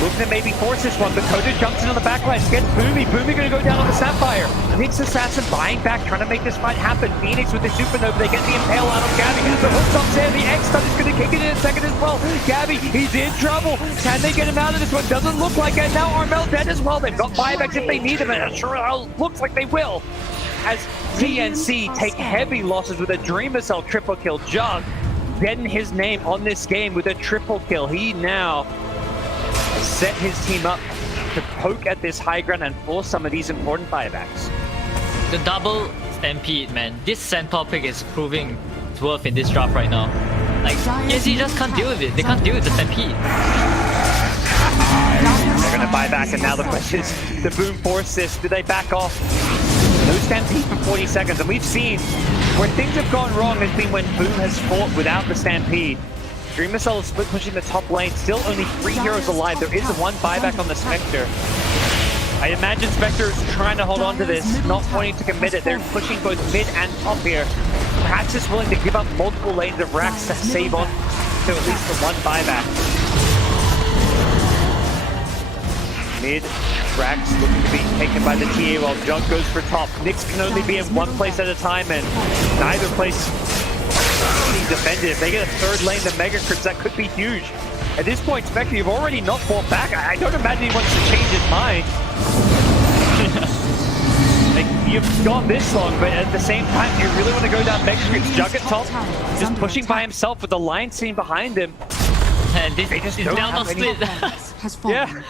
Looking to maybe force this one, but Coda jumps in on the backline, gets Boomy. Boomy gonna go down on the Sapphire. Nyx Assassin buying back, trying to make this fight happen. Phoenix with the Supernova, they get the Impale out of Gabby. The hook's up there, the X-Stun is gonna kick it in a second as well. Gabby, he's in trouble. Can they get him out of this one? Doesn't look like it. Now Armel dead as well. They've got buybacks if they need them, and it sure looks like they will. As TNC take heavy losses with a Dreamer Cell triple kill. Jug getting his name on this game with a triple kill. He now set his team up to poke at this high ground and force some of these important buybacks. The double stampede, man. This Centaur pick is proving its worth in this draft right now. Like, TNC just can't deal with it. They can't deal with the stampede. They're gonna buy back, and now the question is, the Boom force this. Do they back off? No stampede for 40 seconds, and we've seen where things have gone wrong has been when Boom has fought without the stampede. Dreamer Cell is split pushing the top lane, still only 3 heroes alive. There is one buyback on the Spectre. I imagine Spectre is trying to hold on to this, not wanting to commit it. They're pushing both mid and top here. Perhaps is willing to give up multiple lanes of racks to save on to at least the one buyback. Mid racks looking to be taken by the TA while Jug goes for top. Nyx can only be in one place at a time, and neither place being defended. If they get a third lane, the Mega Crips, that could be huge. At this point, Spectre, you've already not fought back. I don't imagine he wants to change his mind. Like, you've gone this long, but at the same time, you really want to go down Mega Crips. Jug at top, just pushing by himself with the line scene behind him. And this they just is don't down have on any... split. Yeah.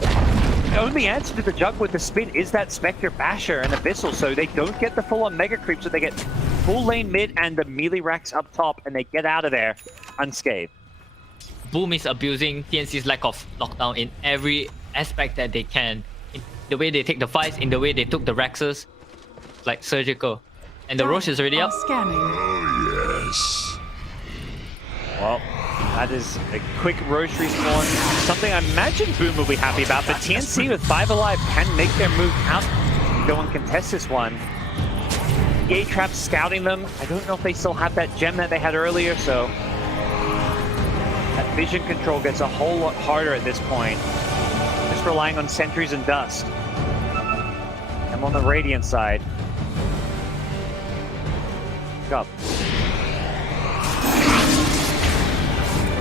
The only answer to the Jug with the spin is that Spectre Basher and Abyssal, so they don't get the full-on Mega Creep, so they get full lane mid and the melee racks up top, and they get out of there unscathed. Boom is abusing TNC's lack of lockdown in every aspect that they can. In the way they take the fights, in the way they took the Rexes, like surgical. And the Roche is already up. Oh, yes. Well, that is a quick Roche respawn. Something I imagine Boom will be happy about, but TNC with 5 alive can make their move out and go and contest this one. EA Trap's scouting them. I don't know if they still have that gem that they had earlier, so that vision control gets a whole lot harder at this point. Just relying on sentries and dust. I'm on the Radiant side. Look up.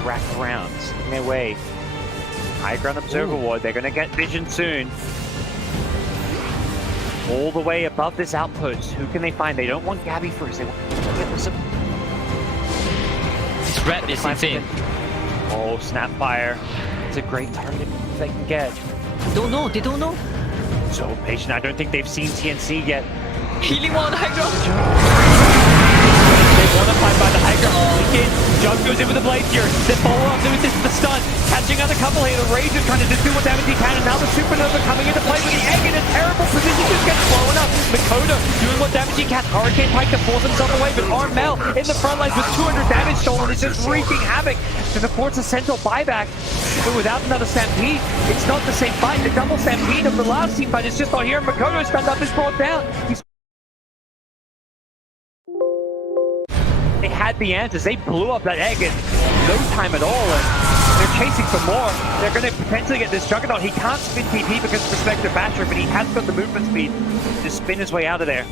Rack around, in their way. High ground observer ward, they're gonna get vision soon. All the way above this outpost, who can they find? They don't want Gabby first, they want to get some... This rat is insane. Oh, Snapfire. It's a great target if they can get. They don't know, they don't know. So patient, I don't think they've seen TNC yet. Healing one on the high ground. They want to find by the high ground. Jug goes in with the Blade Fury. They follow up with this the stun. Catching out a couple here. The Rage is trying to just do what damage he can. And now the Supernova coming into play with the egg in a terrible position. Just gets blown up. Makoto doing what damage he can. Hurricane Pike to force himself away. But Armel in the front lines with 200 damage stolen is just wreaking havoc. And of course a Centaur buyback. But without another Stampede, it's not the same fight. The double Stampede of the last team fight is just not here. Makoto stand up is brought down. They had the answers. They blew up that egg in no time at all, and they're chasing for more. They're going to potentially get this Juggernaut. He can't spin TP because of Spectre Basher, but he has got the movement speed to spin his way out of there.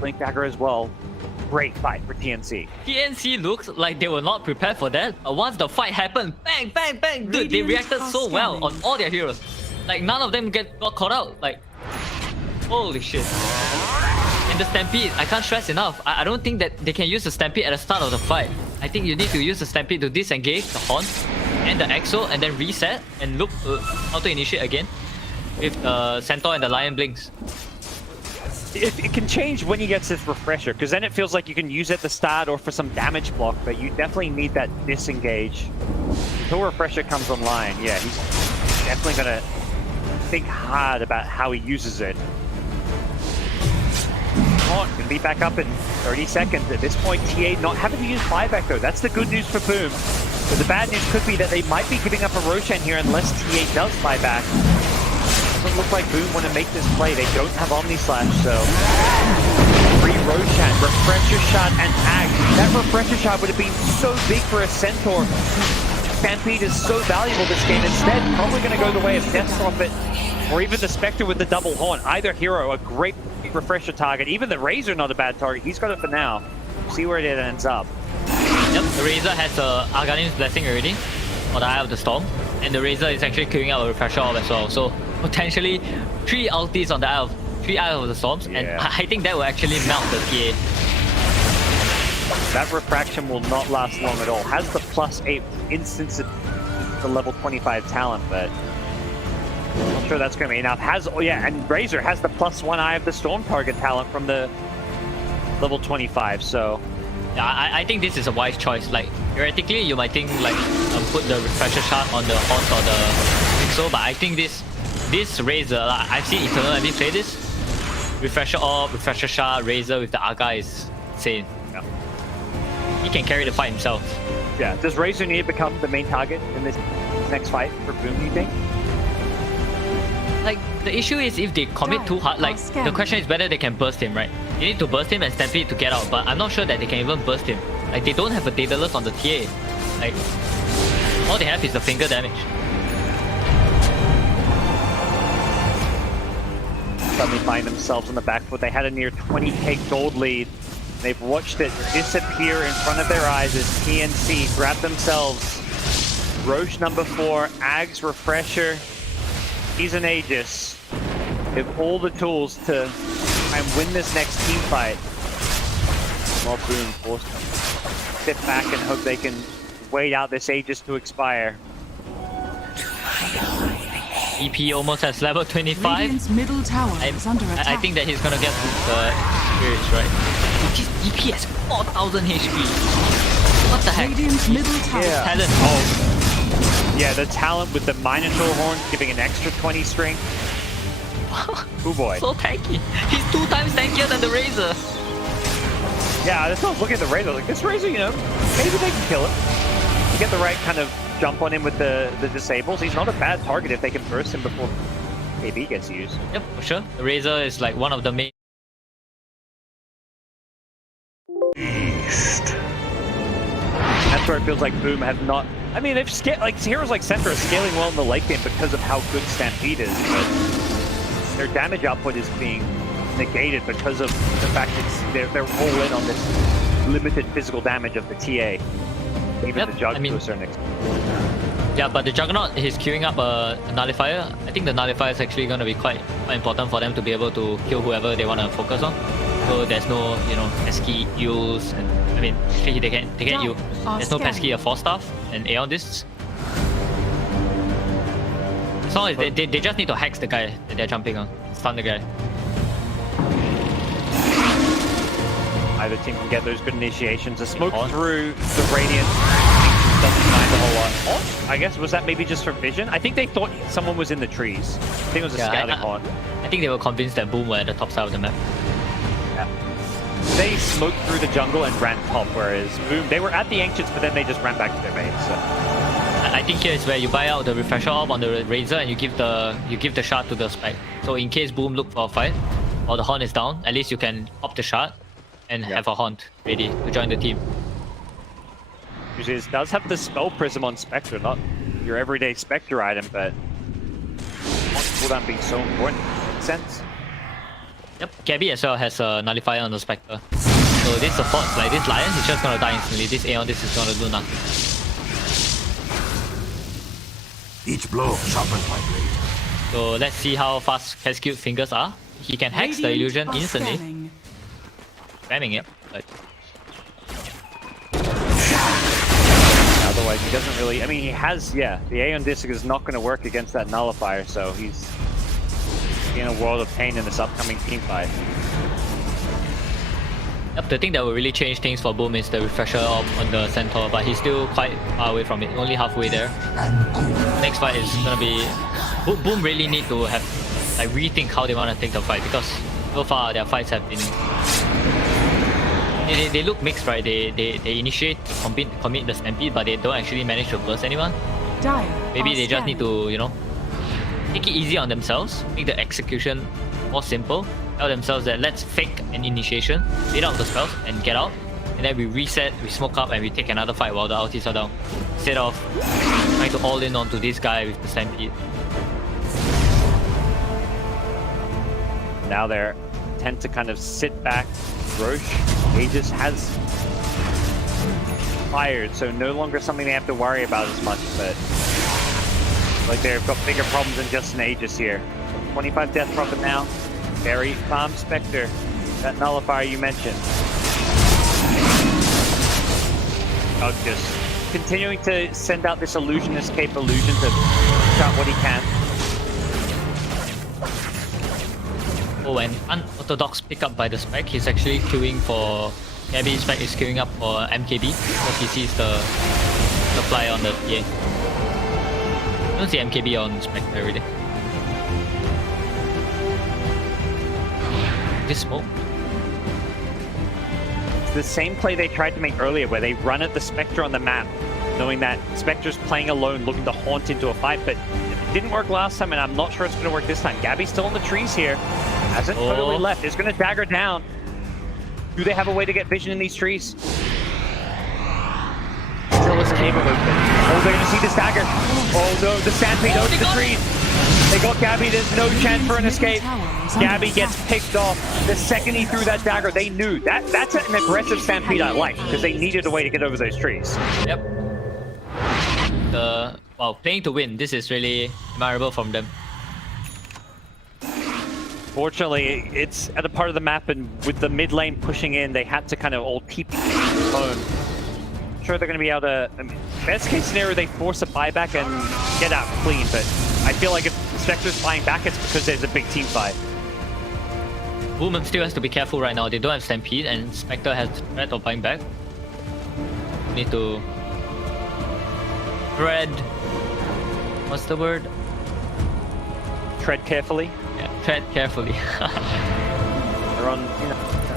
Blink Dagger as well. Great fight for TNC. TNC looks like they were not prepared for that. But once the fight happened, bang, bang, bang. Dude, they reacted so well on all their heroes. Like, none of them got caught out. Like, holy shit. And the Stampede, I can't stress enough. I don't think that they can use the Stampede at the start of the fight. I think you need to use the Stampede to disengage the Horn and the Exo and then reset and look auto-initiate again with the Centaur and the Lion Blinks. It can change when he gets this Refresher, because then it feels like you can use it at the start or for some damage block, but you definitely need that disengage. Until Refresher comes online, yeah, he's definitely going to think hard about how he uses it. Gonna be back up in 30 seconds. At this point, TA not having to use buyback though. That's the good news for Boom. But the bad news could be that they might be giving up a Roshan here unless TA does buyback. Doesn't look like Boom want to make this play. They don't have Omni Slash, so free Roshan, Refresher Shot, and Ag. That Refresher Shot would have been so big for a Centaur. Stampede is so valuable this game. Instead, probably going to go the way of Death Prophet or even the Spectre with the double horn. Either hero, a great refresher target. Even the Razor, not a bad target. He's got it for now. See where it ends up. Yep, the Razor has the Arganine's Blessing already, or the Eye of the Storm. And the Razor is actually queuing out a refresher orb as well. So potentially 3 ultis on the Eye of the Storms. Yeah. And I think that will actually melt the TA. That refraction will not last long at all. Has the +8 instance of the level 25 talent, but I'm not sure that's going to be enough. And Razor has the +1 Eye of the Storm target talent from the level 25, so... Yeah, I think this is a wise choice. Like, theoretically, you might think, like, put the refresher shard on the Haunt or the Pixel, but I think this Razor, I've seen Eternal Envy play this. Refresher orb, refresher shard, Razor with the Arga is insane. Yeah. He can carry the fight himself. Yeah, does Razor need to become the main target in this next fight for Boom, do you think? Like, the issue is if they commit too hard, like, the question is whether they can burst him, right? You need to burst him and Stampede to get out, but I'm not sure that they can even burst him. Like, they don't have a Daedalus on the TA. Like, all they have is the finger damage. Suddenly find themselves on the back foot. They had a near 20k gold lead. They've watched it disappear in front of their eyes as TNC grab themselves Roche number 4, Ags Refresher. He's an Aegis. They have all the tools to try and win this next team fight. While Boom forced them to sit back and hope they can wait out this Aegis to expire. EP almost has level 25. Radiant's middle tower is under attack. I think that he's gonna get the spirits, right? His EP has 4,000 HP. What the heck? Radiant's middle tower. Yeah. Talent. Oh. Yeah, the talent with the Minotaur horn giving an extra 20 strength. Oh boy. So tanky. He's 2 times tankier than the Razor. Yeah, that's what I was looking at the Razor. Like, this Razor, you know, maybe they can kill him. You get the right kind of jump on him with the disables. He's not a bad target if they can burst him before KB gets used. Yep, for sure. The Razor is like one of the main... East. That's where it feels like Boom have not... I mean, they've scaled... Like, heroes like Center are scaling well in the late game because of how good Stampede is, but their damage output is being negated because of the fact that they're all in on this limited physical damage of the TA. Even the Jug to a certain extent. Yeah, but the Juggernaut, he's queuing up a Nullifier. I think the Nullifier is actually going to be quite important for them to be able to kill whoever they want to focus on. So there's no, you know, pesky Eels, and I mean, actually they can you. There's no pesky Force Staff and Aeon Discs. As long as they just need to hex the guy that they're jumping on, stun the guy. Either team can get those good initiations. A smoke through the Radiant doesn't mind a whole lot. Oh, I guess, was that maybe just for vision? I think they thought someone was in the trees. I think it was a scouting horn. I think they were convinced that Boom were at the top side of the map. Yeah. They smoked through the jungle and ran top, whereas Boom, they were at the Ancients, but then they just ran back to their base. So. I think here is where you buy out the refresher orb on the Razor and you give the shard to the Spike. So in case Boom look for a fight or the horn is down, at least you can pop the shard and have a haunt ready to join the team. Usually it does have the Spell Prism on Spectre, not your everyday Spectre item, but cooldown being so important. Makes sense. Yep, Gabby as well has a Nullifier on the Spectre. So this supports, like this Lion is just gonna die instantly. This Aeon, this is gonna do nothing. Each blow sharpens my blade. So let's see how fast Cascute Fingers are. He can hex the illusion instantly. Spamming it, but otherwise he doesn't really... I mean, he has, the Aeon Disc is not going to work against that Nullifier, so he's in a world of pain in this upcoming team fight. Yep, the thing that will really change things for Boom is the refresher orb on the Centaur, but he's still quite far away from it, only halfway there. Next fight is gonna be... Boom really need to have, like, rethink how they want to take the fight, because so far their fights have been... They look mixed, right? They initiate, commit the Stampede, but they don't actually manage to burst anyone. Maybe they just need to, you know, take it easy on themselves, make the execution more simple, tell themselves that let's fake an initiation, beat out the spells and get out, and and then we reset, we smoke up, and we take another fight while the ultis are down. Instead of trying to all in onto this guy with the Stampede. Now they tend to kind of sit back. Roche, Aegis has fired, so no longer something they have to worry about as much, but like they've got bigger problems than just an Aegis here. 25 death profit now. Very farm Spectre, that nullifier you mentioned. Just continuing to send out this illusion, escape illusion to shot what he can. Oh, and unorthodox pickup by the Spec. He's actually queuing for... Maybe Spec is queuing up for MKB because he sees the fly on the TA. I don't see MKB on Spec every day. This smoke. It's the same play they tried to make earlier where they run at the Spectre on the map, knowing that Spectre's playing alone, looking to haunt into a fight, but it didn't work last time, and I'm not sure it's going to work this time. Gabby's still in the trees here. Hasn't totally left. It's going to dagger down. Do they have a way to get vision in these trees? Still isn't able to. Oh, they're going to see this dagger. Oh no, the Stampede out the trees. They got Gabby. There's no chance for an escape. Gabby gets picked off. The second he threw that dagger, they knew. That's an aggressive Stampede I like, because they needed a way to get over those trees. Yep. Well, playing to win. This is really admirable from them. Fortunately, it's at a part of the map, and with the mid lane pushing in, they had to kind of all TP home. I'm sure they're going to be able to... I mean, best case scenario, they force a buyback and get out clean, but I feel like if Spectre's buying back, it's because there's a big team fight. Woman still has to be careful right now. They don't have Stampede, and Spectre has threat of buying back. Need to... tread... What's the word? Tread carefully. Yeah, tread carefully.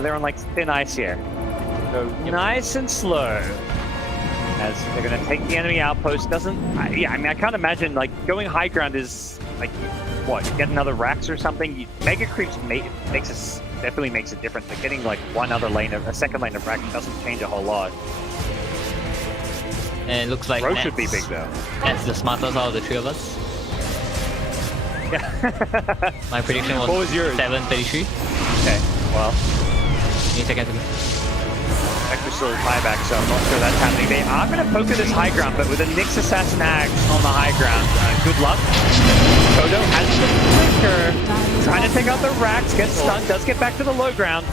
they're on like thin ice here. So nice and slow. As they're going to take the enemy outpost. I mean, I can't imagine like going high ground is like what? Get another Rax or something. Mega creeps definitely makes a difference. But getting like one other lane, a second lane of Rax doesn't change a whole lot. And it looks like Roche should be big though. That's the smartest out of the three of us. Yeah. My prediction was, 7:33. Okay, well. Need to get to Spectre still buyback, so I'm not sure that's happening. They are going to poke at this high ground, but with a Nyx Assassin Axe on the high ground, good luck. Kodo has the flicker, trying to take out the Rax, gets stunned, does get back to the low ground.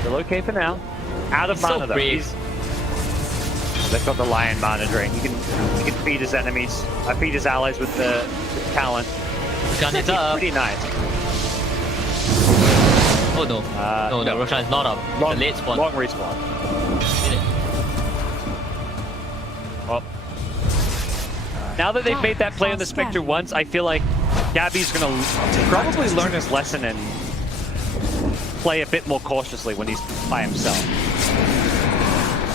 Still okay for now. Out of mana though. They've got the Lion mana drain. He can feed his enemies, feed his allies with the talent. Gun it up. Pretty nice. Oh no. No, the Roshan is not up. The late spawn. Long respawn. Well, now that they've made that play on the Spectre once, I feel like Gabby's going to probably learn his lesson and play a bit more cautiously when he's by himself.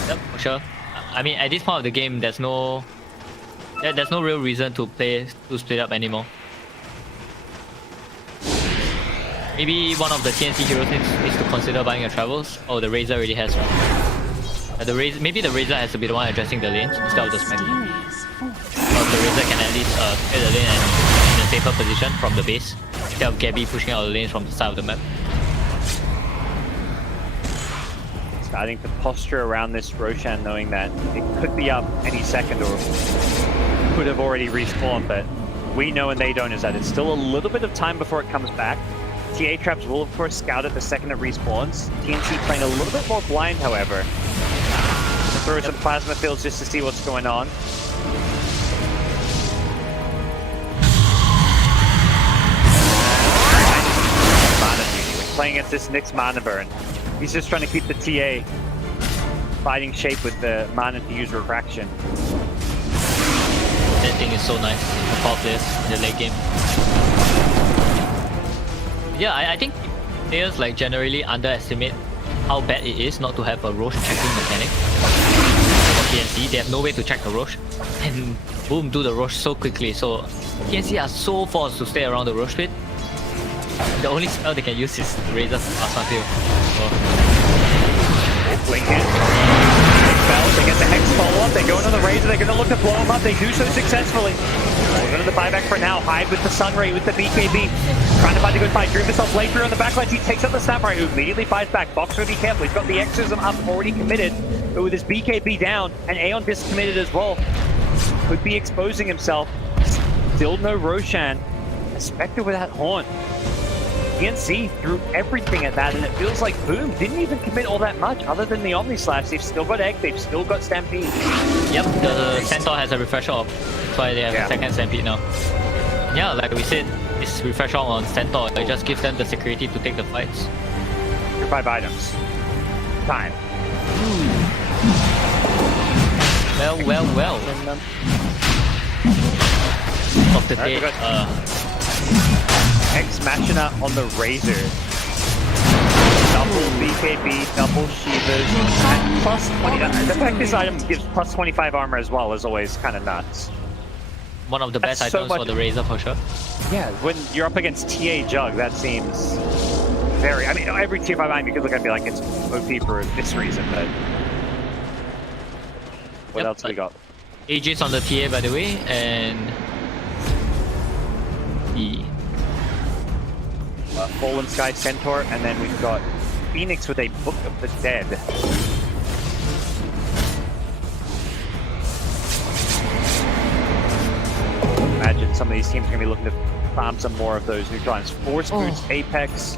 Yep, for sure. I mean, at this point of the game, there's no real reason to split up anymore. Maybe one of the TNC heroes needs to consider buying a Travels. Oh, the Razor already has one. Maybe the Razor has to be the one addressing the lanes instead of the Spectre. Because the Razor can at least clear the lane and in a safer position from the base, instead of Gabby pushing out the lanes from the side of the map. Starting to posture around this Roshan, knowing that it could be up any second or could have already respawned, but we know and they don't is that it's still a little bit of time before it comes back. TA traps will of course scout it the second it respawns. TNC playing a little bit more blind, however. Throw some plasma fields just to see what's going on. Playing against this Nyx mana burn. He's just trying to keep the TA fighting shape with the mana to use refraction. That thing is so nice for power players in the late game. Yeah, I think players like generally underestimate how bad it is not to have a Roche checking mechanic. For TNC, they have no way to check the Roche. And boom, do the Roche so quickly. So TNC are so forced to stay around the Roche pit. The only spell they can use is the Razor's Plasma Field. So, Blink in. They get the Hex follow-up, they go into the Razor, they're going to look to blow him up, they do so successfully. They're going to the buyback for now, hide with the Sunray, with the BKB. Trying to find a good fight, Dream himself late through on the backline, he takes up the Samurai, who immediately fights back. Boxer, be careful, he's got the Exorcism up, already committed, but with his BKB down, and Aeon discommitted as well, could be exposing himself. Still no Roshan, a Spectre without Horn. TNC threw everything at that, and it feels like Boom didn't even commit all that much other than the Omni Slash. They've still got Egg, they've still got Stampede. Yep, the Centaur has a refresher off. That's why they have a second Stampede now. Yeah, like we said, this refresher on Centaur, it just gives them the security to take the fights. Your 5 items. Time. Well. Of the day, X Machina on the Razor. Double BKB, double Shivas, and plus 20. The fact this item gives plus 25 armor as well is always kind of nuts. One of the best items for the Razor for sure. Yeah, when you're up against TA Jug, that seems very... I mean, every tier 5 item you could look at and be like, it's OP for this reason, but... What else we got? Aegis on the TA, by the way, and... the... Fallen Sky Centaur, and then we've got Phoenix with a Book of the Dead. Imagine some of these teams are going to be looking to farm some more of those neutral items. Force Boots, Apex.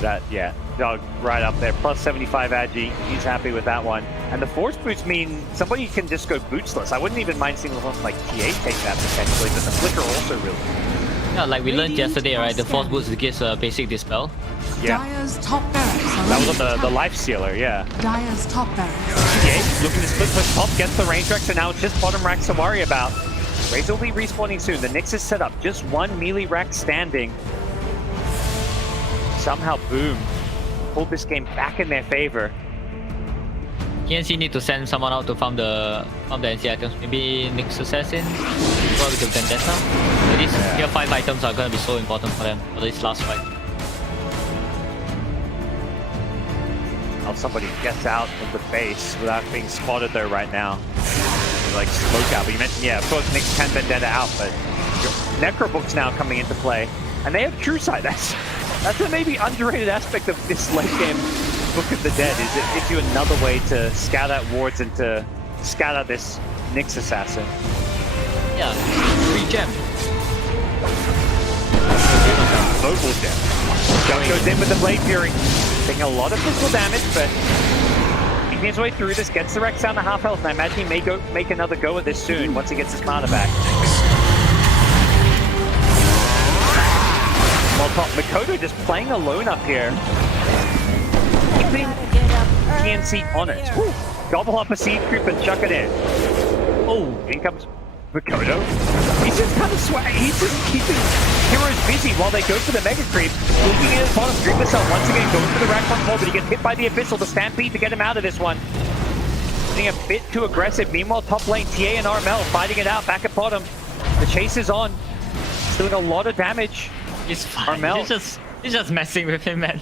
That, yeah, Doug right up there. Plus 75 Agi, he's happy with that one. And the Force Boots mean somebody can just go bootsless. I wouldn't even mind seeing someone like TA take that potentially, but the Flicker also really... Yeah, like we learned yesterday, right? The Force Boost gives a basic dispel. Yeah. Dire's top barracks are That was on the Life Sealer, yeah. Dire's top barracks. TA looking to split push top, gets the range rack, so now it's just bottom racks to worry about. Razor will be respawning soon. The Nyx is set up, just one melee rack standing. Somehow, Boom pulled this game back in their favor. TNC need to send someone out to farm the NC items. Maybe Nyx Assassin, probably the Vendetta. But these tier 5 items are gonna be so important for them for this last fight. Now somebody gets out of the base without being spotted though right now. Like smoke out, but you mentioned, yeah, of course Nyx can Vendetta out, but Necrobook's now coming into play. And they have True Sight. That's a maybe underrated aspect of this late game Book of the Dead, is it gives you another way to scout out wards and to scout out this Nyx Assassin. Yeah, free gem. Mobile gem. Jump goes in with the Blade Fury. Taking a lot of physical damage, but making his way through this, gets the Rex down to half health, and I imagine he may make another go at this soon once he gets his mana back. While top, Mikoto just playing alone up here. Keeping TNC on it. Woo. Gobble up a Seed Creep and chuck it in. Oh, in comes Mikoto. He's just kind of he's just keeping heroes busy while they go for the Mega Creep. Looking in his bottom, Dream himself once again going for the rack once more, but he gets hit by the Abyssal, the Stampede to get him out of this one. Getting a bit too aggressive. Meanwhile, top lane, TA and Armel fighting it out back at bottom. The chase is on. Still doing a lot of damage. He's fine. Armel. He's just messing with him, man.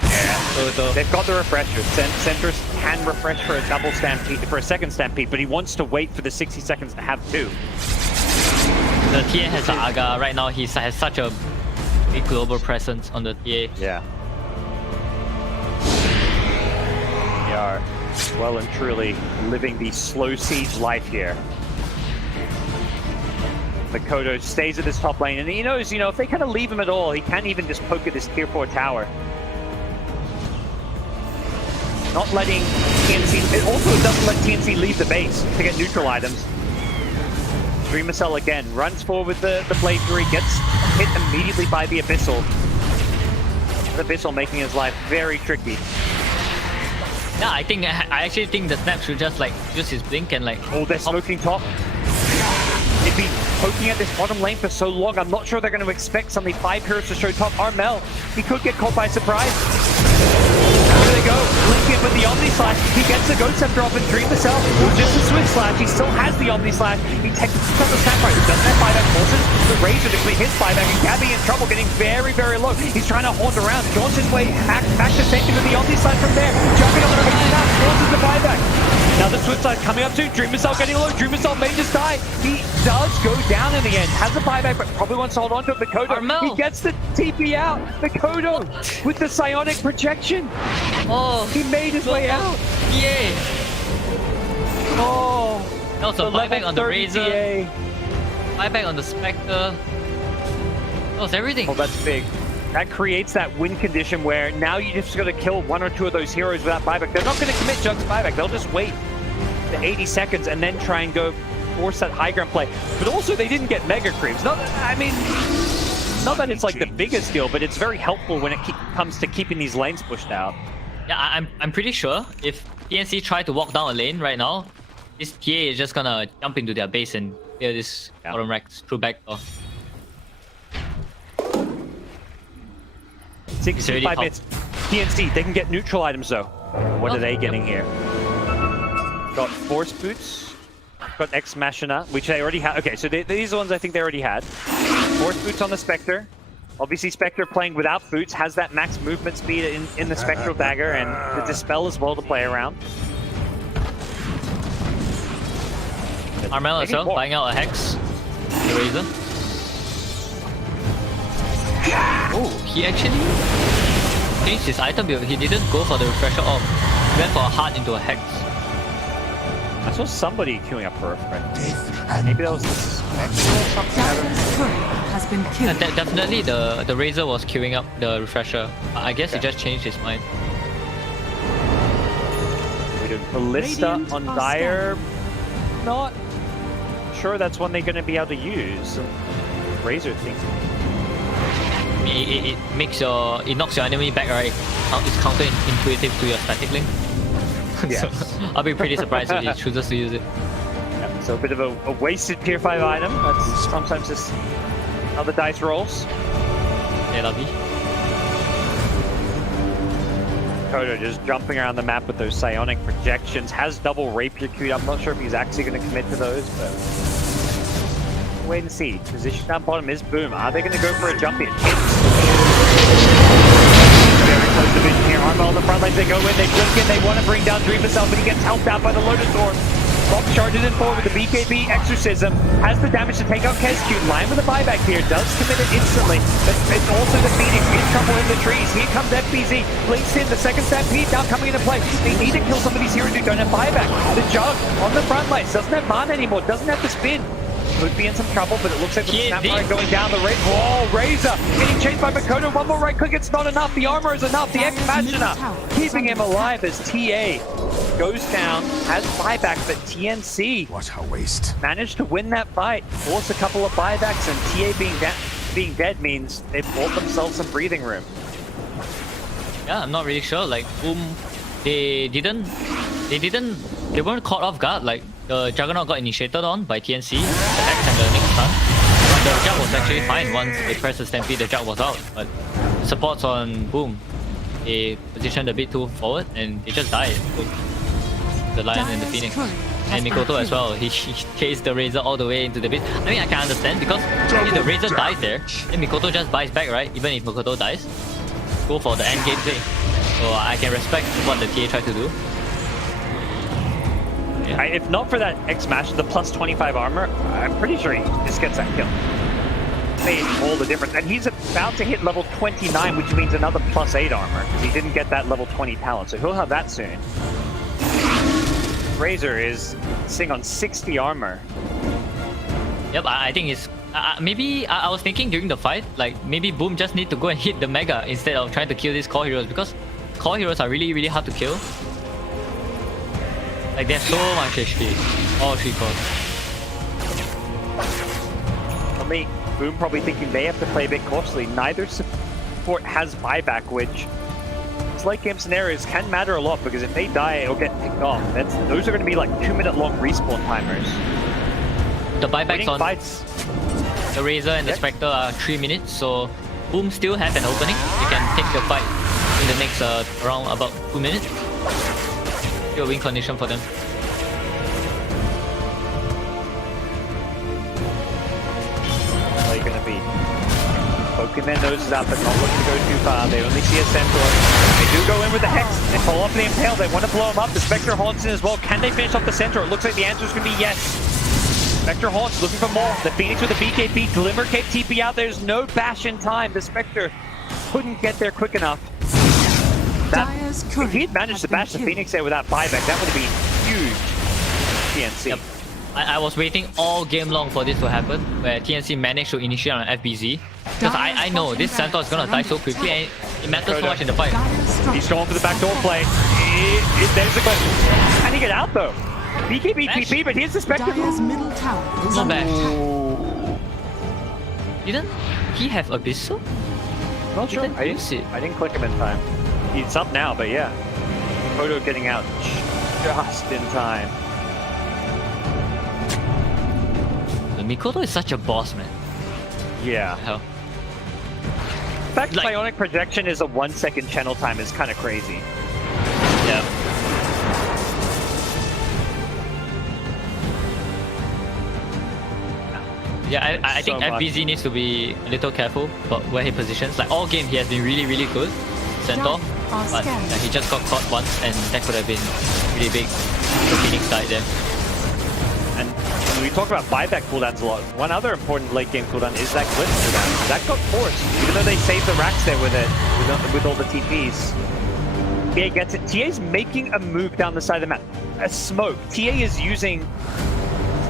Yeah, they've got the refresher. Centrus can refresh for a double Stampede, for a second Stampede, but he wants to wait for the 60 seconds to have two. The TA has an Aga. Right now, he has such a big global presence on the TA. Yeah. They are well and truly living the slow siege life here. Mikoto stays at this top lane, and he knows, if they kind of leave him at all, he can even just poke at this tier 4 tower. Not letting TNC, it also doesn't let TNC leave the base to get neutral items. Dreamer Cell again, runs forward with the Blade Fury, gets hit immediately by the Abyssal. The Abyssal making his life very tricky. Yeah, I actually think the Snap should just use his blink and Oh, they're smoking top. They've been poking at this bottom lane for so long. I'm not sure they're going to expect suddenly 5 heroes to show top. Armel, he could get caught by surprise. Here they go. Blink in with the Omni Slash. He gets the Ghost Scepter off and Dream himself. Just a Swift Slash. He still has the Omni Slash. He takes the Samurai who doesn't have buyback, forces the Razor to clear his buyback, and Gabby in trouble, getting very, very low. He's trying to haunt around, jaunts his way back to safety with the Omni Slash from there. Jumping on the Razor now, forces the buyback. Now the Swift Slash coming up too. Dream himself getting low. Dream himself may just die. He does go down in the end. Has a buyback, but probably wants to hold on to it. Mikoto, he gets the TP out. Mikoto with the psionic projection. Oh, he made his way out. Yeah. Oh. That was a buyback on the Razor. Buyback on the Spectre. That was everything. Oh, that's big. That creates that win condition where now you just got to kill one or two of those heroes without buyback. They're not going to commit Jug's buyback. They'll just wait the 80 seconds and then try and go force that high ground play. But also, they didn't get Mega Creeps. Not that it's like the biggest deal, but it's very helpful when it comes to keeping these lanes pushed out. Yeah, I'm pretty sure if TNC try to walk down a lane right now, this TA is just gonna jump into their base and clear this bottom rack through backdoor. 65 minutes. TNC, they can get neutral items though. What are they getting here? Got Force Boots, got Ex Machina, which they already had. Okay, so these are ones I think they already had. Force Boots on the Spectre. Obviously, Spectre playing without boots has that max movement speed in the Spectral Dagger and the Dispel as well to play around. Armel as well, buying out a Hex. The Razor. Oh, he actually changed his item build. He didn't go for the Refresher off. He went for a Heart into a Hex. I saw somebody queuing up for a refresh. Maybe that was the something. Has been killed. Definitely the Razor was queuing up the Refresher. I guess he just changed his mind. We do Ballista on Dire. Not sure that's one they're going to be able to use. Razor thinks. It makes it knocks your enemy back, right? It's counterintuitive to your static link. Yes. So I'll be pretty surprised if he chooses to use it. Yeah, so a bit of a wasted tier 5 item. That's sometimes just how the dice rolls. Yeah, lovely. Kodo just jumping around the map with those psionic projections. Has double rapier queued up. I'm not sure if he's actually going to commit to those, but wait and see. Position down bottom is Boom. Are they going to go for a jump in? Very close division here. Armor on the front lines. They go in, they blink in, they want to bring down Dream himself, but he gets helped out by the Lotus Orb. Box charges in forward with the BKB Exorcism. Has the damage to take out KSQ. Line with a buyback here. Does commit it instantly. But it's also the Phoenix in trouble in the trees. Here comes FBZ. Blinks in. The second Stampede now coming into play. They need to kill some of these heroes who don't have buyback. The Jug on the front lines. Doesn't have mana anymore. Doesn't have the spin. Could be in some trouble, but it looks like the Snapfire going down the Razor. Whoa, Razor getting chased by Mikoto. One more right click, it's not enough. The armor is enough. The Ex Machina keeping him alive as TA goes down, has buyback, but TNC what a waste. Managed to win that fight. Force a couple of buybacks, and TA being dead means they've bought themselves some breathing room. Yeah, I'm not really sure. Like, Boom, they weren't caught off guard. Like, the Juggernaut got initiated on by TNC, the Hex and the next stun. But the Jug was actually fine once they pressed the Stampede, the Jug was out. But supports on Boom, they positioned a bit too forward and they just died. The Lion and the Phoenix. And Mikoto as well, he chased the Razor all the way into the bit. I mean, I can understand because if the Razor dies there, then Mikoto just buys back, right? Even if Mikoto dies, go for the end game play. So I can respect what the TA tried to do. Yeah. If not for that Ex Smash, the plus 25 armor, I'm pretty sure he just gets that kill. Made all the difference. And he's about to hit level 29, which means another plus 8 armor, because he didn't get that level 20 talent, so he'll have that soon. Razor is sitting on 60 armor. Yep, I think it's... maybe I was thinking during the fight, like maybe Boom just need to go and hit the Mega instead of trying to kill these core heroes, because core heroes are really, really hard to kill. Like, they have so much HP, all 3 cores. For me, Boom probably thinking they have to play a bit cautiously. Neither support has buyback, which it's late game scenarios can matter a lot, because if they die or get picked off, those are going to be like 2-minute long respawn timers. The buybacks on fights. The Razor and the Spectre are 3 minutes, so Boom still have an opening. They can take the fight in the next around about 2 minutes. still a win condition for them. Are they gonna be poking their noses out, but not looking to go too far? They only see a Centaur. They do go in with the Hex. They follow up the Impale. They want to blow him up. The Spectre haunts in as well. Can they finish off the Centaur? It looks like the answer is going to be yes. Spectre haunts looking for more. The Phoenix with the BKB. Glimmer Cape TP out. There's no bash in time. The Spectre couldn't get there quick enough. If he had managed to bash the Phoenix there without buyback, that would have been huge. TNC. Yep. I was waiting all game long for this to happen, where TNC managed to initiate on FBZ. Because I know this Centaur is gonna die so quickly and it matters so much in the fight. He's going for the backdoor play. There's the question. Can he get out though? BKB TP, but here's the Spectre. Not bad. Didn't he have Abyssal? Not sure. I didn't click him in time. He's up now, but yeah. Photo getting out just in time. The Mikoto is such a boss, man. Yeah. Hell. The fact that Bionic Projection is a 1 second channel time is kind of crazy. Yeah. Yeah, I think FBZ needs to be a little careful about where he positions. Like all game, he has been really, really good, Centaur, but he just got caught once, and that could have been really big. The Phoenix died there. And we talk about buyback cooldowns a lot. One other important late game cooldown is that Glyph cooldown. That got forced, even though they saved the racks there with it, with all the TPs. TA gets it. TA's making a move down the side of the map. A smoke. TA is using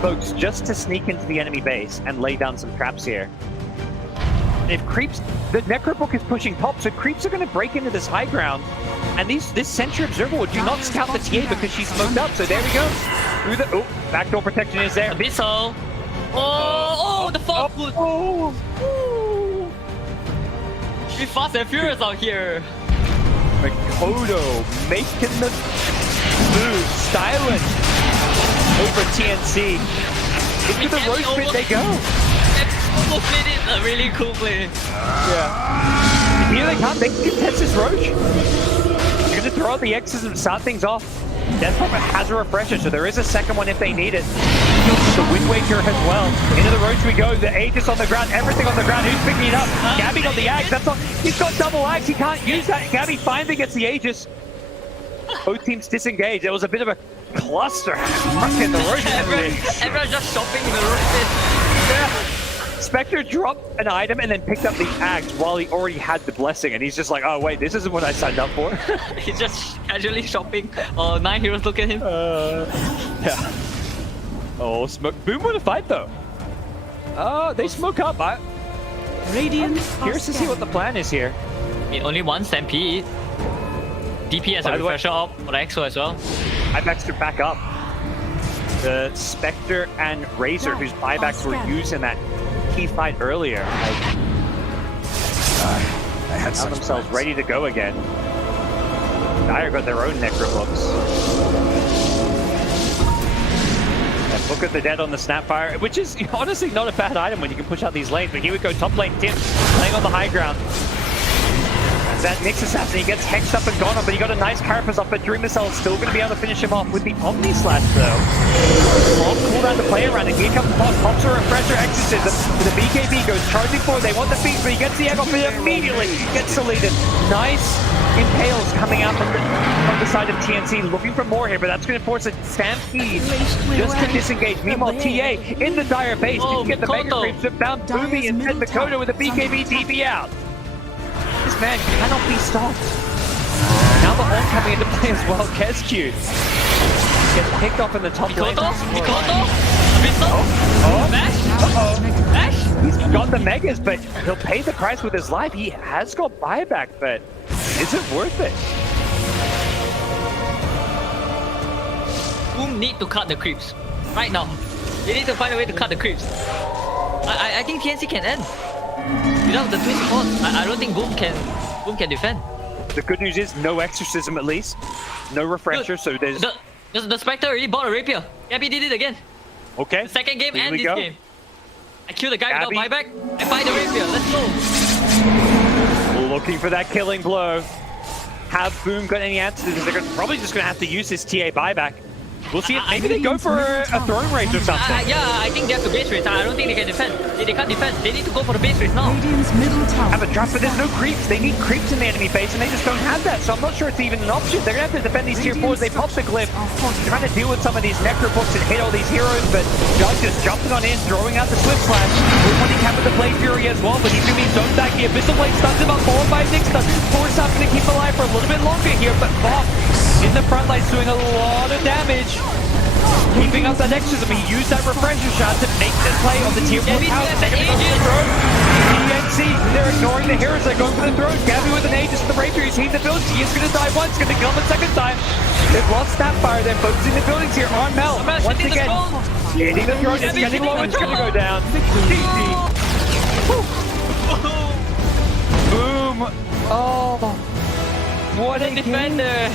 smokes just to sneak into the enemy base and lay down some traps here. And if creeps, the Necrobook is pushing top, so creeps are going to break into this high ground. And this Sentry Observer do not scout the TA because she's smoked up. So there we go. Through the backdoor protection is there. Abyssal. Oh, the fog. Oh. We fast and furious out here. Mikoto making the move. Styling over TNC. Into the roast pit they go. Almost made it a really cool play. Yeah. Here they come. They can contest this Roach. They're going to throw out the X's and start things off. Death Prophet has a refresher, so there is a second one if they need it. The Wind Waker as well. Into the Roach we go. The Aegis on the ground. Everything on the ground. Who's picking it up? Gabby got the Axe. That's not. He's got double Axe. He can't use that. Gabby finally gets the Aegis. Both teams disengaged. It was a bit of a cluster. Fucking the Roach. Everyone's just shopping in the Roach. Yeah. Spectre dropped an item and then picked up the Axe while he already had the Blessing, and he's just like, oh wait, this isn't what I signed up for. He's just casually shopping. Oh, 9 heroes look at him. Yeah. Oh, smoke. Boom with a fight though. Oh, they smoke up. Curious to see what the plan is here. I mean, only one Stampede. DP has a refresher up for the EXO as well. Buybacks to back up. The Spectre and Razor, whose buybacks were used in that key fight earlier, had themselves ready to go again. Dire got their own Necrobooks. And look at the dead on the Snapfire, which is honestly not a bad item when you can push out these lanes. But here we go, top lane, Tim, playing on the high ground. That Nyx Assassin, he gets hexed up and gone up, but he got a nice Carapace off, but Dream Missile is still going to be able to finish him off with the Omni Slash though. Long cooldown to play around, and here comes Pop, pops a Refresher Exorcism. The BKB goes charging forward, they want the feet, but he gets the egg off, and immediately gets deleted. Nice Impales coming out from the side of TNC, looking for more here, but that's going to force a Stampede just to disengage. Meanwhile, TA in the Dire base, didn't get the Mega Creep, strip down Boomy, and Mikoto with a BKB DP out. This man cannot be stopped. Now the Haunt coming into play as well. Kescue gets picked off in the top lane. Mikoto? Mash? He's got the Megas, but he'll pay the price with his life. He has got buyback, but is it worth it? Boom need to cut the creeps. Right now. They need to find a way to cut the creeps. I think TNC can end. Without the twin support, I don't think Boom can defend. The good news is no Exorcism at least. No Refresher, so there's... The Spectre already bought a Rapier. Gabby did it again. Okay. The second game and this game. I kill the guy without buyback. I buy the Rapier. Let's go. Looking for that killing blow. Have Boom got any answers? Because they're probably just going to have to use this TA buyback. We'll see. Maybe they go for a throne race or something. Yeah, I think they have to base race. I don't think they can defend. They can't defend. They need to go for the base race now. Radiant's middle tower. Have a drop, but there's no creeps. They need creeps in the enemy base, and they just don't have that. So I'm not sure it's even an option. They're going to have to defend these tier 4s. They pop the glyph. They're trying to deal with some of these necro books and hit all these heroes, but Jug just jumping on in, throwing out the Swift Slash. We're wanting Kappa to play Fury as well, but he's going to be zoned back here. Abyssal Blade stuns him up, followed by Nick stun. Force up going to keep alive for a little bit longer here, but Bob in the front line doing a lot of damage. Keeping up that exorcism, he used that refresher shot to make this play on the tier 4 house. They're going to go for the throne. TNC, they're ignoring the heroes. They're going for the throne. Gabby with an Aegis in the Rapier. He's hitting the buildings. He is going to die once. Going to kill him a second time. They've lost Snapfire. They're focusing the buildings here. Armel, once again, hitting the throne. It's getting low. It's going to go down. Boom. Oh, what a defender.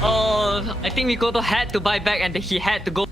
Oh, I think Mikoto had to buy back and he had to go